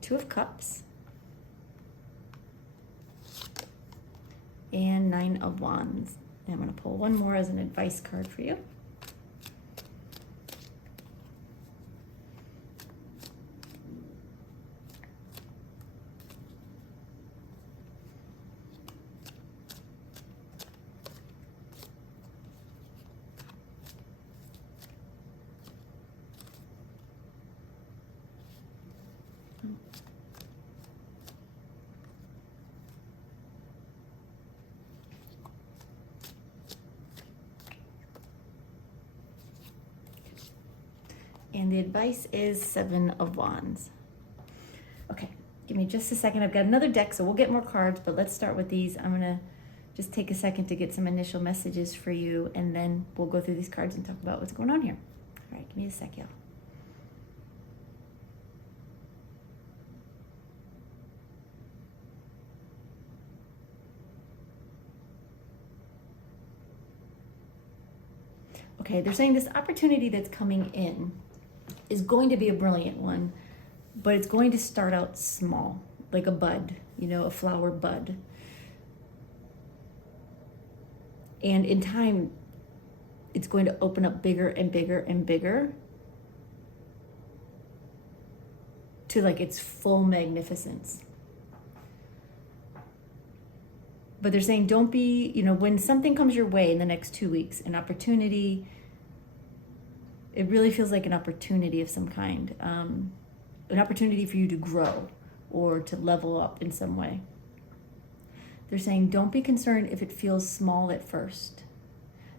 Two of Cups, and Nine of Wands. And I'm going to pull one more as an advice card for you. And the advice is 7 of Wands. Okay, give me just a second. I've got another deck, so we'll get more cards, but let's start with these. I'm gonna just take a second to get some initial messages for you, and then we'll go through these cards and talk about what's going on here. All right, give me a sec, y'all. Okay, they're saying this opportunity that's coming in is going to be a brilliant one, but it's going to start out small, like a bud, you know, a flower bud. And in time, it's going to open up bigger and bigger and bigger to like its full magnificence. But they're saying don't be, you know, when something comes your way in the next 2 weeks, an opportunity, it really feels like an opportunity of some kind, an opportunity for you to grow or to level up in some way. They're saying don't be concerned if it feels small at first,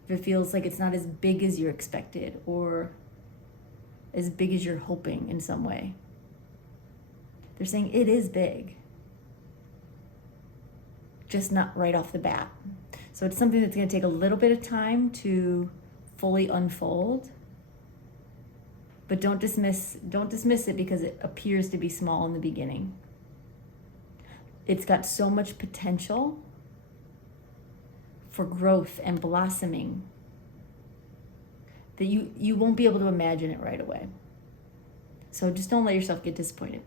if it feels like it's not as big as you expected or as big as you're hoping in some way. They're saying it is big, just not right off the bat. So it's something that's going to take a little bit of time to fully unfold. But don't dismiss it because it appears to be small in the beginning. It's got so much potential for growth and blossoming that you won't be able to imagine it right away. So just don't let yourself get disappointed,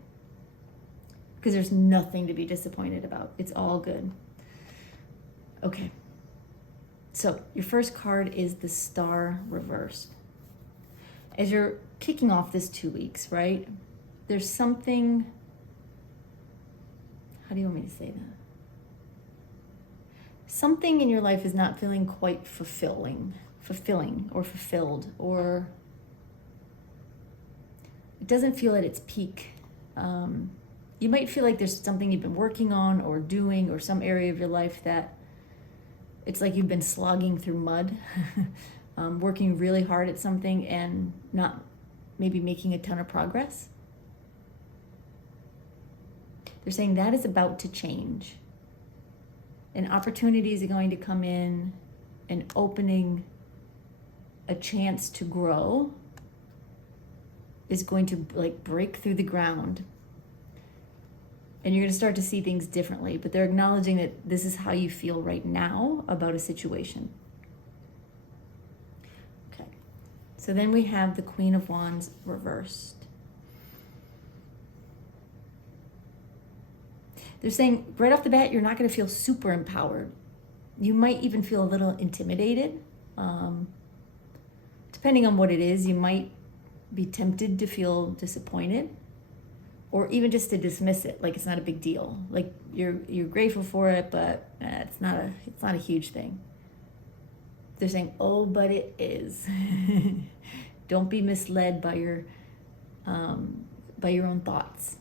because there's nothing to be disappointed about. It's all good. Okay. So your first card is the Star reversed. As you're kicking off this 2 weeks, right? There's something, how do you want me to say that? Something in your life is not feeling quite fulfilling or fulfilled, or it doesn't feel at its peak. You might feel like there's something you've been working on or doing, or some area of your life that it's like you've been slogging through mud, working really hard at something and not maybe making a ton of progress. They're saying that is about to change. And opportunities are going to come in, and opening a chance to grow is going to like break through the ground. And you're going to start to see things differently, but they're acknowledging that this is how you feel right now about a situation. Okay. So then we have the Queen of Wands reversed. They're saying right off the bat, you're not going to feel super empowered. You might even feel a little intimidated. Depending on what it is, you might be tempted to feel disappointed, or even just to dismiss it, like it's not a big deal. Like you're grateful for it, but it's not a huge thing. They're saying, oh, but it is. Don't be misled by your own thoughts.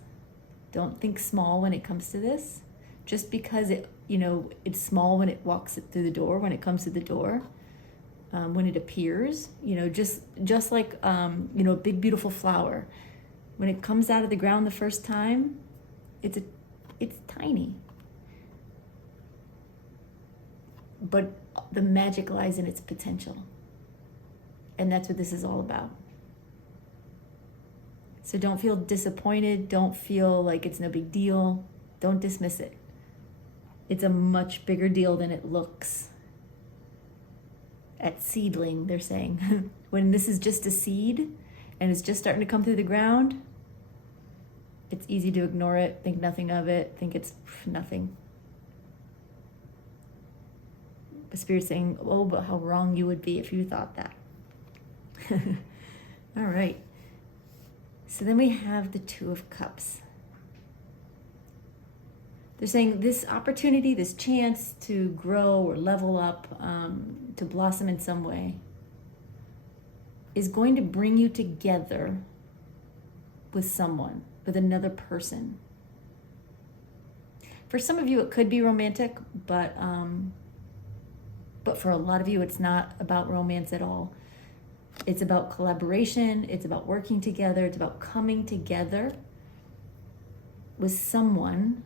Don't think small when it comes to this. Just because it's small when it walks it through the door, when it comes to the door, when it appears, just like a big beautiful flower. When it comes out of the ground the first time, it's tiny. But the magic lies in its potential. And that's what this is all about. So don't feel disappointed. Don't feel like it's no big deal. Don't dismiss it. It's a much bigger deal than it looks. At seedling, they're saying. When this is just a seed and it's just starting to come through the ground, it's easy to ignore it, think nothing of it, think it's nothing. The Spirit's saying, oh, but how wrong you would be if you thought that. All right. So then we have the Two of Cups. They're saying this opportunity, this chance to grow or level up, to blossom in some way, is going to bring you together with someone, with another person. For some of you, it could be romantic, but for a lot of you, it's not about romance at all. It's about collaboration. It's about working together. It's about coming together with someone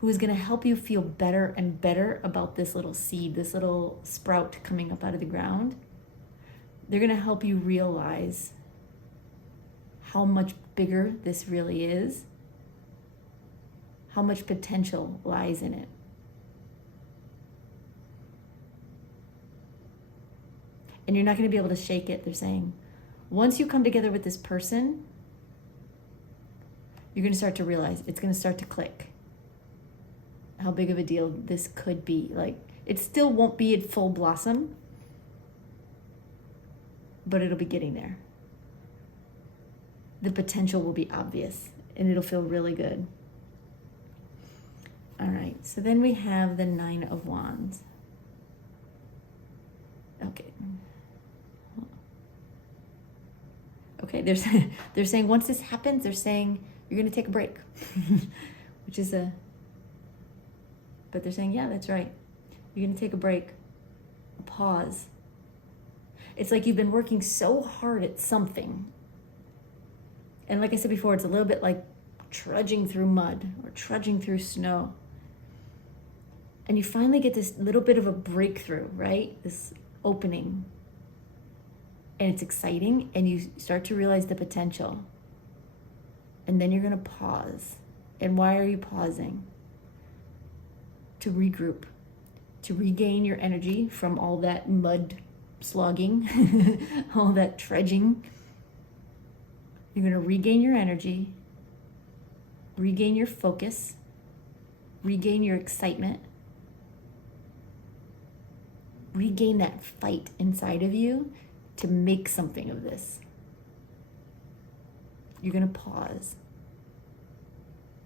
who is going to help you feel better and better about this little seed, this little sprout coming up out of the ground. They're going to help you realize how much bigger this really is, how much potential lies in it. And you're not going to be able to shake it, they're saying. Once you come together with this person, you're going to start to realize, it's going to start to click how big of a deal this could be. Like, it still won't be at full blossom, but it'll be getting there. The potential will be obvious, and it'll feel really good. All right, so then we have the Nine of Wands. Okay, they're saying once this happens, they're saying you're going to take a break, which is but they're saying, yeah, that's right. You're going to take a break, a pause. It's like you've been working so hard at something. And like I said before, it's a little bit like trudging through mud or trudging through snow. And you finally get this little bit of a breakthrough, right? This opening. And it's exciting, and you start to realize the potential. And then you're going to pause. And why are you pausing? To regroup, to regain your energy from all that mud slogging, all that trudging. You're going to regain your energy, regain your focus, regain your excitement, regain that fight inside of you to make something of this. You're going to pause.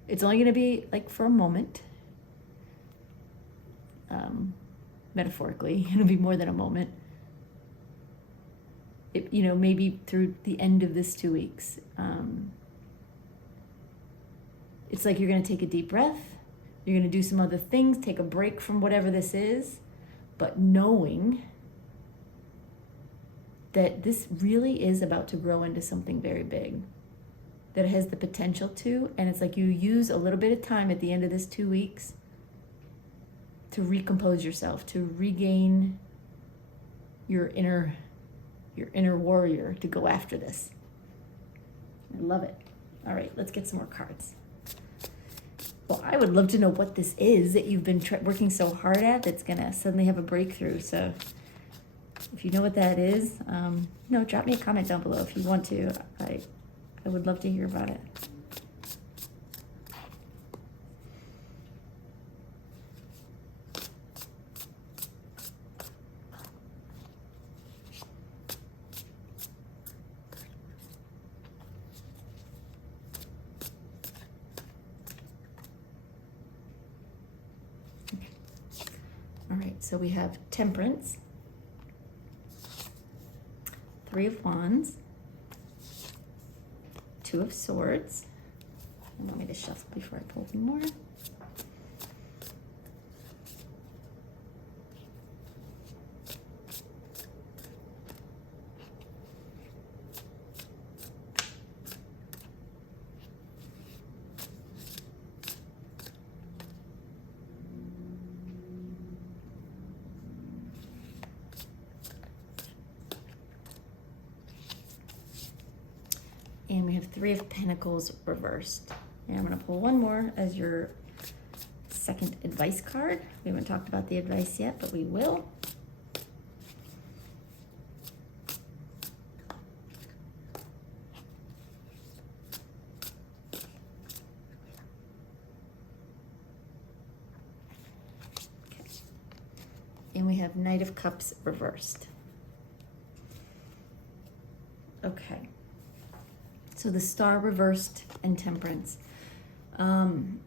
It's only going to be like for a moment. Metaphorically, it'll be more than a moment. Maybe through the end of this 2 weeks. It's like you're going to take a deep breath. You're going to do some other things, take a break from whatever this is, but knowing that this really is about to grow into something very big, that it has the potential to, and it's like you use a little bit of time at the end of this 2 weeks to recompose yourself, to regain your inner warrior to go after this. I love it. All right, let's get some more cards. Well, I would love to know what this is that you've been working so hard at that's gonna suddenly have a breakthrough. So if you know what that is, drop me a comment down below if you want to. I would love to hear about it. All right, so we have Temperance, Three of Wands, Two of Swords. You want me to shuffle before I pull some more? And we have Three of Pentacles reversed. And I'm going to pull one more as your second advice card. We haven't talked about the advice yet, but we will. Okay. And we have Knight of Cups reversed. Okay. So the Star reversed and Temperance. Again,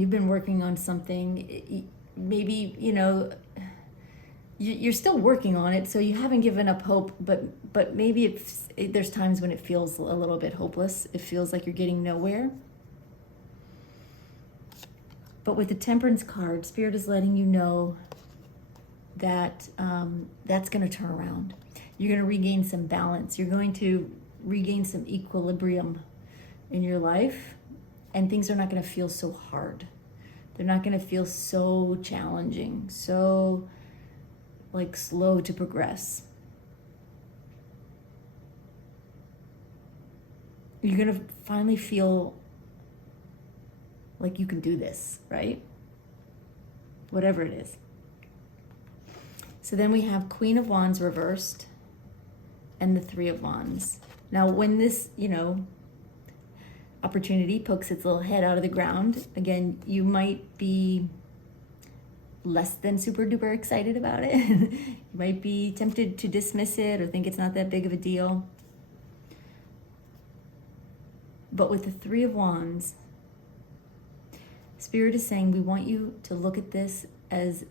you've been working on something. Maybe, you're still working on it, so you haven't given up hope, but maybe there's times when it feels a little bit hopeless. It feels like you're getting nowhere. But with the Temperance card, Spirit is letting you know that that's going to turn around. You're going to regain some balance. You're going to regain some equilibrium in your life, and things are not going to feel so hard. They're not going to feel so challenging, so like slow to progress. You're going to finally feel like you can do this, right? Whatever it is. So then we have Queen of Wands reversed and the Three of Wands. Now, when this, opportunity pokes its little head out of the ground, again, you might be less than super duper excited about it. You might be tempted to dismiss it or think it's not that big of a deal. But with the Three of Wands, Spirit is saying we want you to look at this as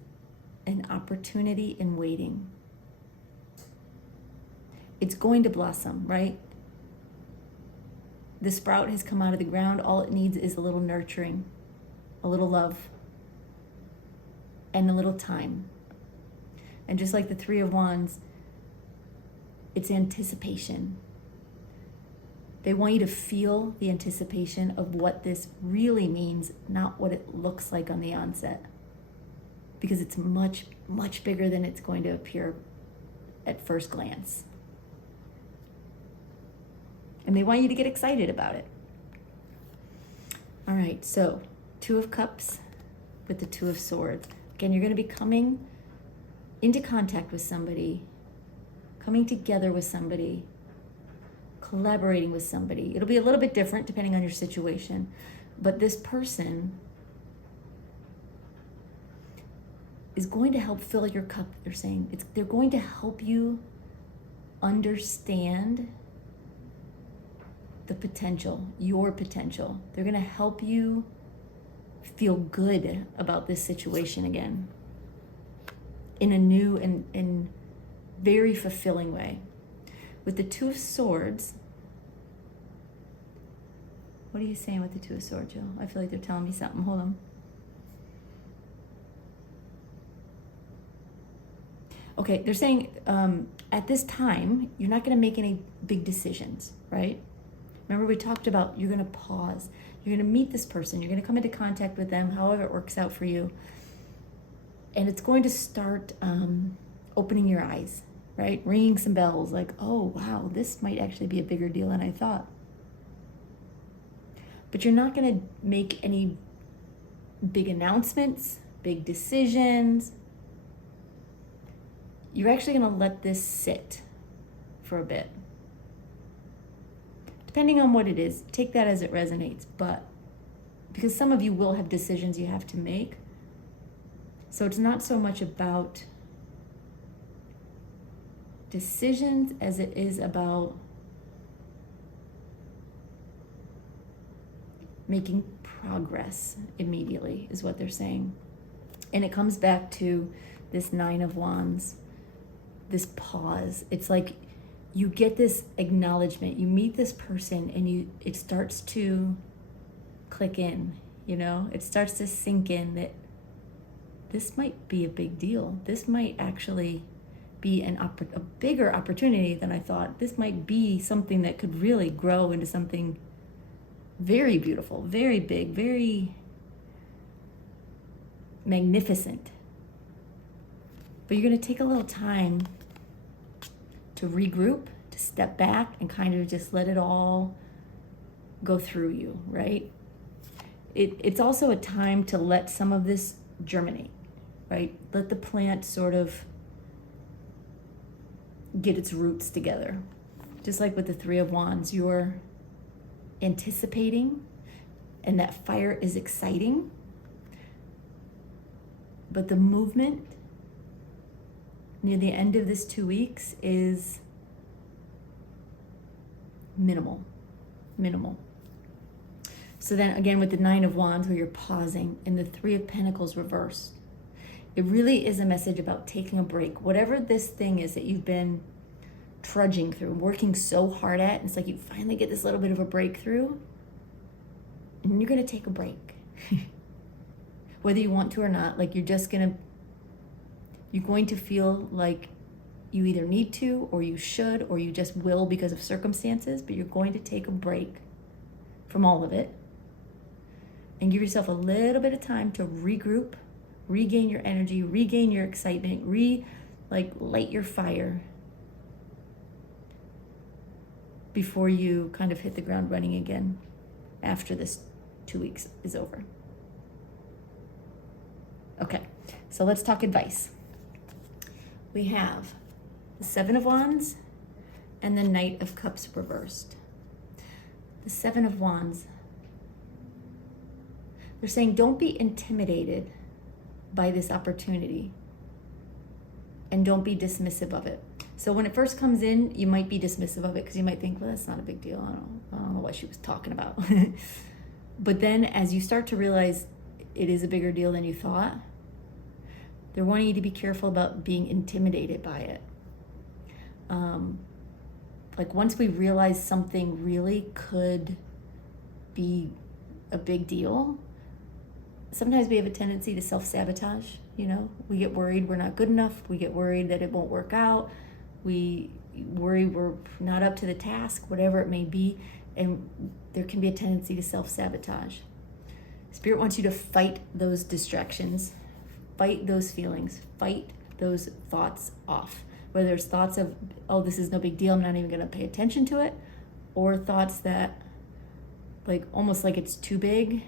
an opportunity in waiting. It's going to blossom, right? The sprout has come out of the ground. All it needs is a little nurturing, a little love, and a little time. And just like the Three of Wands, it's anticipation. They want you to feel the anticipation of what this really means, not what it looks like on the onset. Because it's much, much bigger than it's going to appear at first glance. And they want you to get excited about it. All right, so Two of Cups with the Two of Swords. Again, you're going to be coming into contact with somebody, coming together with somebody, collaborating with somebody. It'll be a little bit different depending on your situation, but this person is going to help fill your cup. They're saying they're going to help you understand the potential, your potential. They're going to help you feel good about this situation again in a new and very fulfilling way. With the Two of Swords, what are you saying with the Two of Swords, Jill? I feel like they're telling me something. Hold on. Okay, they're saying at this time, you're not going to make any big decisions, right? Remember we talked about you're going to pause. You're going to meet this person. You're going to come into contact with them, however it works out for you. And it's going to start opening your eyes, right? Ringing some bells like, oh, wow, this might actually be a bigger deal than I thought. But you're not going to make any big announcements, big decisions. You're actually going to let this sit for a bit. Depending on what it is, take that as it resonates. But because some of you will have decisions you have to make. So it's not so much about decisions as it is about making progress immediately, is what they're saying. And it comes back to this Nine of Wands, this pause. It's like you get this acknowledgement, you meet this person, and it starts to click in, it starts to sink in that this might be a big deal. This might actually be a bigger opportunity than I thought. This might be something that could really grow into something very beautiful, very big, very magnificent. But you're going to take a little time to regroup, to step back and kind of just let it all go through you, right? It's also a time to let some of this germinate, right? Let the plant sort of get its roots together. Just like with the Three of Wands, you're anticipating, and that fire is exciting, but the movement near the end of this 2 weeks is minimal. So then again with the Nine of Wands, where you're pausing, and the Three of Pentacles reversed, it really is a message about taking a break. Whatever this thing is that you've been trudging through, working so hard at, and it's like you finally get this little bit of a breakthrough, and you're going to take a break. Whether you want to or not, like you're just going to You're going to feel like you either need to, or you should, or you just will because of circumstances, but you're going to take a break from all of it and give yourself a little bit of time to regroup, regain your energy, regain your excitement, light your fire before you kind of hit the ground running again after this 2 weeks is over. Okay, so let's talk advice. We have the Seven of Wands and the Knight of Cups reversed. The Seven of Wands, they're saying don't be intimidated by this opportunity and don't be dismissive of it. So when it first comes in, you might be dismissive of it because you might think, well, that's not a big deal. I don't know what she was talking about. But then as you start to realize it is a bigger deal than you thought, they're wanting you to be careful about being intimidated by it. Like once we realize something really could be a big deal, sometimes we have a tendency to self-sabotage, you know? We get worried we're not good enough. We get worried that it won't work out. We worry we're not up to the task, whatever it may be. And there can be a tendency to self-sabotage. Spirit wants you to fight those distractions, fight those feelings, fight those thoughts off. Whether it's thoughts of, oh, this is no big deal, I'm not even gonna pay attention to it, or thoughts that like almost like it's too big,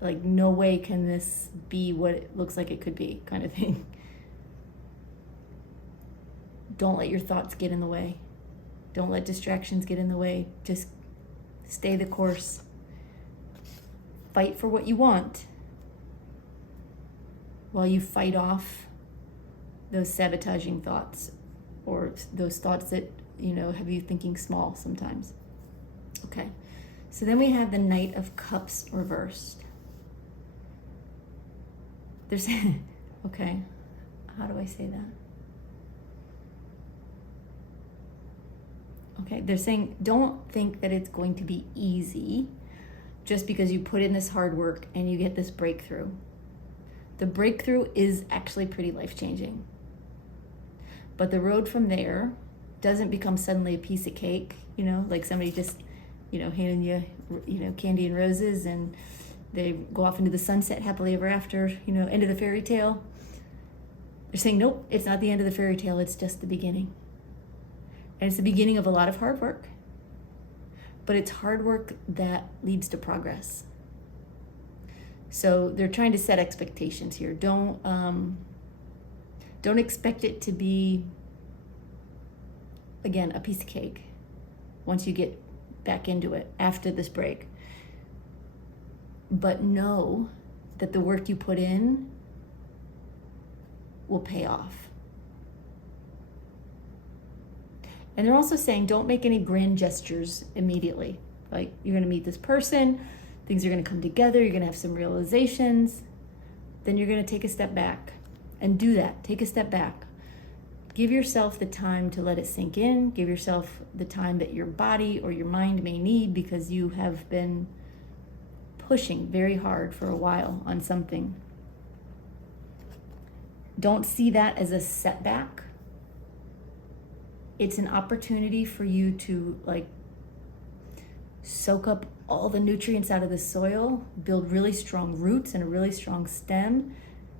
like no way can this be what it looks like it could be, kind of thing. Don't let your thoughts get in the way. Don't let distractions get in the way. Just stay the course. Fight for what you want while you fight off those sabotaging thoughts or those thoughts that, you know, have you thinking small sometimes. Okay, so then we have the Knight of Cups reversed. There's, okay, how do I say that? Okay, they're saying don't think that it's going to be easy just because you put in this hard work and you get this breakthrough. The breakthrough is actually pretty life-changing. But the road from there doesn't become suddenly a piece of cake, you know, like somebody just, you know, handing you, you know, candy and roses and they go off into the sunset happily ever after, you know, end of the fairy tale. They're saying, nope, it's not the end of the fairy tale, it's just the beginning. And it's the beginning of a lot of hard work. But it's hard work that leads to progress. So they're trying to set expectations here. Don't expect it to be, again, a piece of cake once you get back into it after this break. But know that the work you put in will pay off. And they're also saying don't make any grand gestures immediately. Like you're gonna meet this person, things are gonna come together, you're gonna have some realizations, then you're gonna take a step back and do that. Take a step back. Give yourself the time to let it sink in. Give yourself the time that your body or your mind may need because you have been pushing very hard for a while on something. Don't see that as a setback. It's an opportunity for you to like soak up all the nutrients out of the soil, build really strong roots and a really strong stem.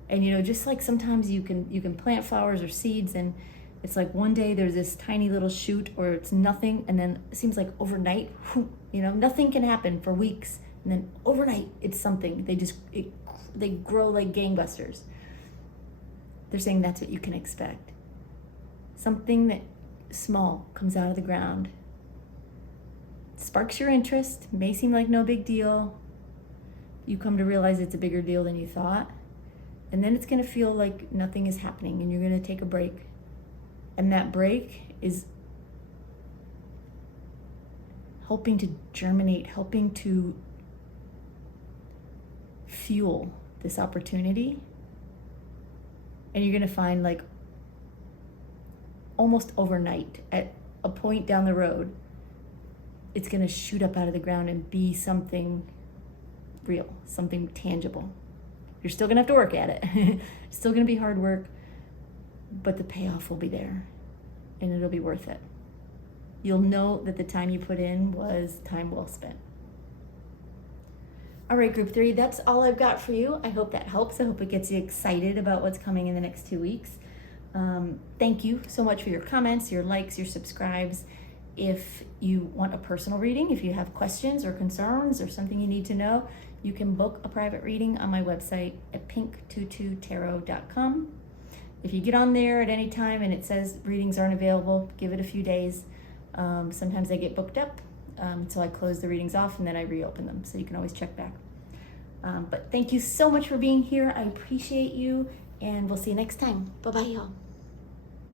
And you know, just like sometimes you can plant flowers or seeds and it's like one day there's this tiny little shoot or it's nothing and then it seems like overnight, you know, nothing can happen for weeks and then overnight it's something. They grow like gangbusters. They're saying that's what you can expect. Something that small comes out of the ground, sparks your interest, may seem like no big deal. You come to realize it's a bigger deal than you thought. And then it's going to feel like nothing is happening and you're going to take a break. And that break is helping to germinate, helping to fuel this opportunity. And you're going to find like almost overnight at a point down the road, it's going to shoot up out of the ground and be something real, something tangible. You're still gonna have to work at it. It's still gonna be hard work, but the payoff will be there and it'll be worth it. You'll know that the time you put in was time well spent. All right, group 3, that's all I've got for you. I hope that helps. I hope it gets you excited about what's coming in the next 2 weeks. Thank you so much for your comments, your likes, your subscribes. If you want a personal reading, if you have questions or concerns or something you need to know, you can book a private reading on my website at pink22tarot.com. If you get on there at any time and it says readings aren't available, give it a few days. Sometimes they get booked up until I close the readings off and then I reopen them. So you can always check back. But thank you so much for being here. I appreciate you and we'll see you next time. Bye-bye, y'all.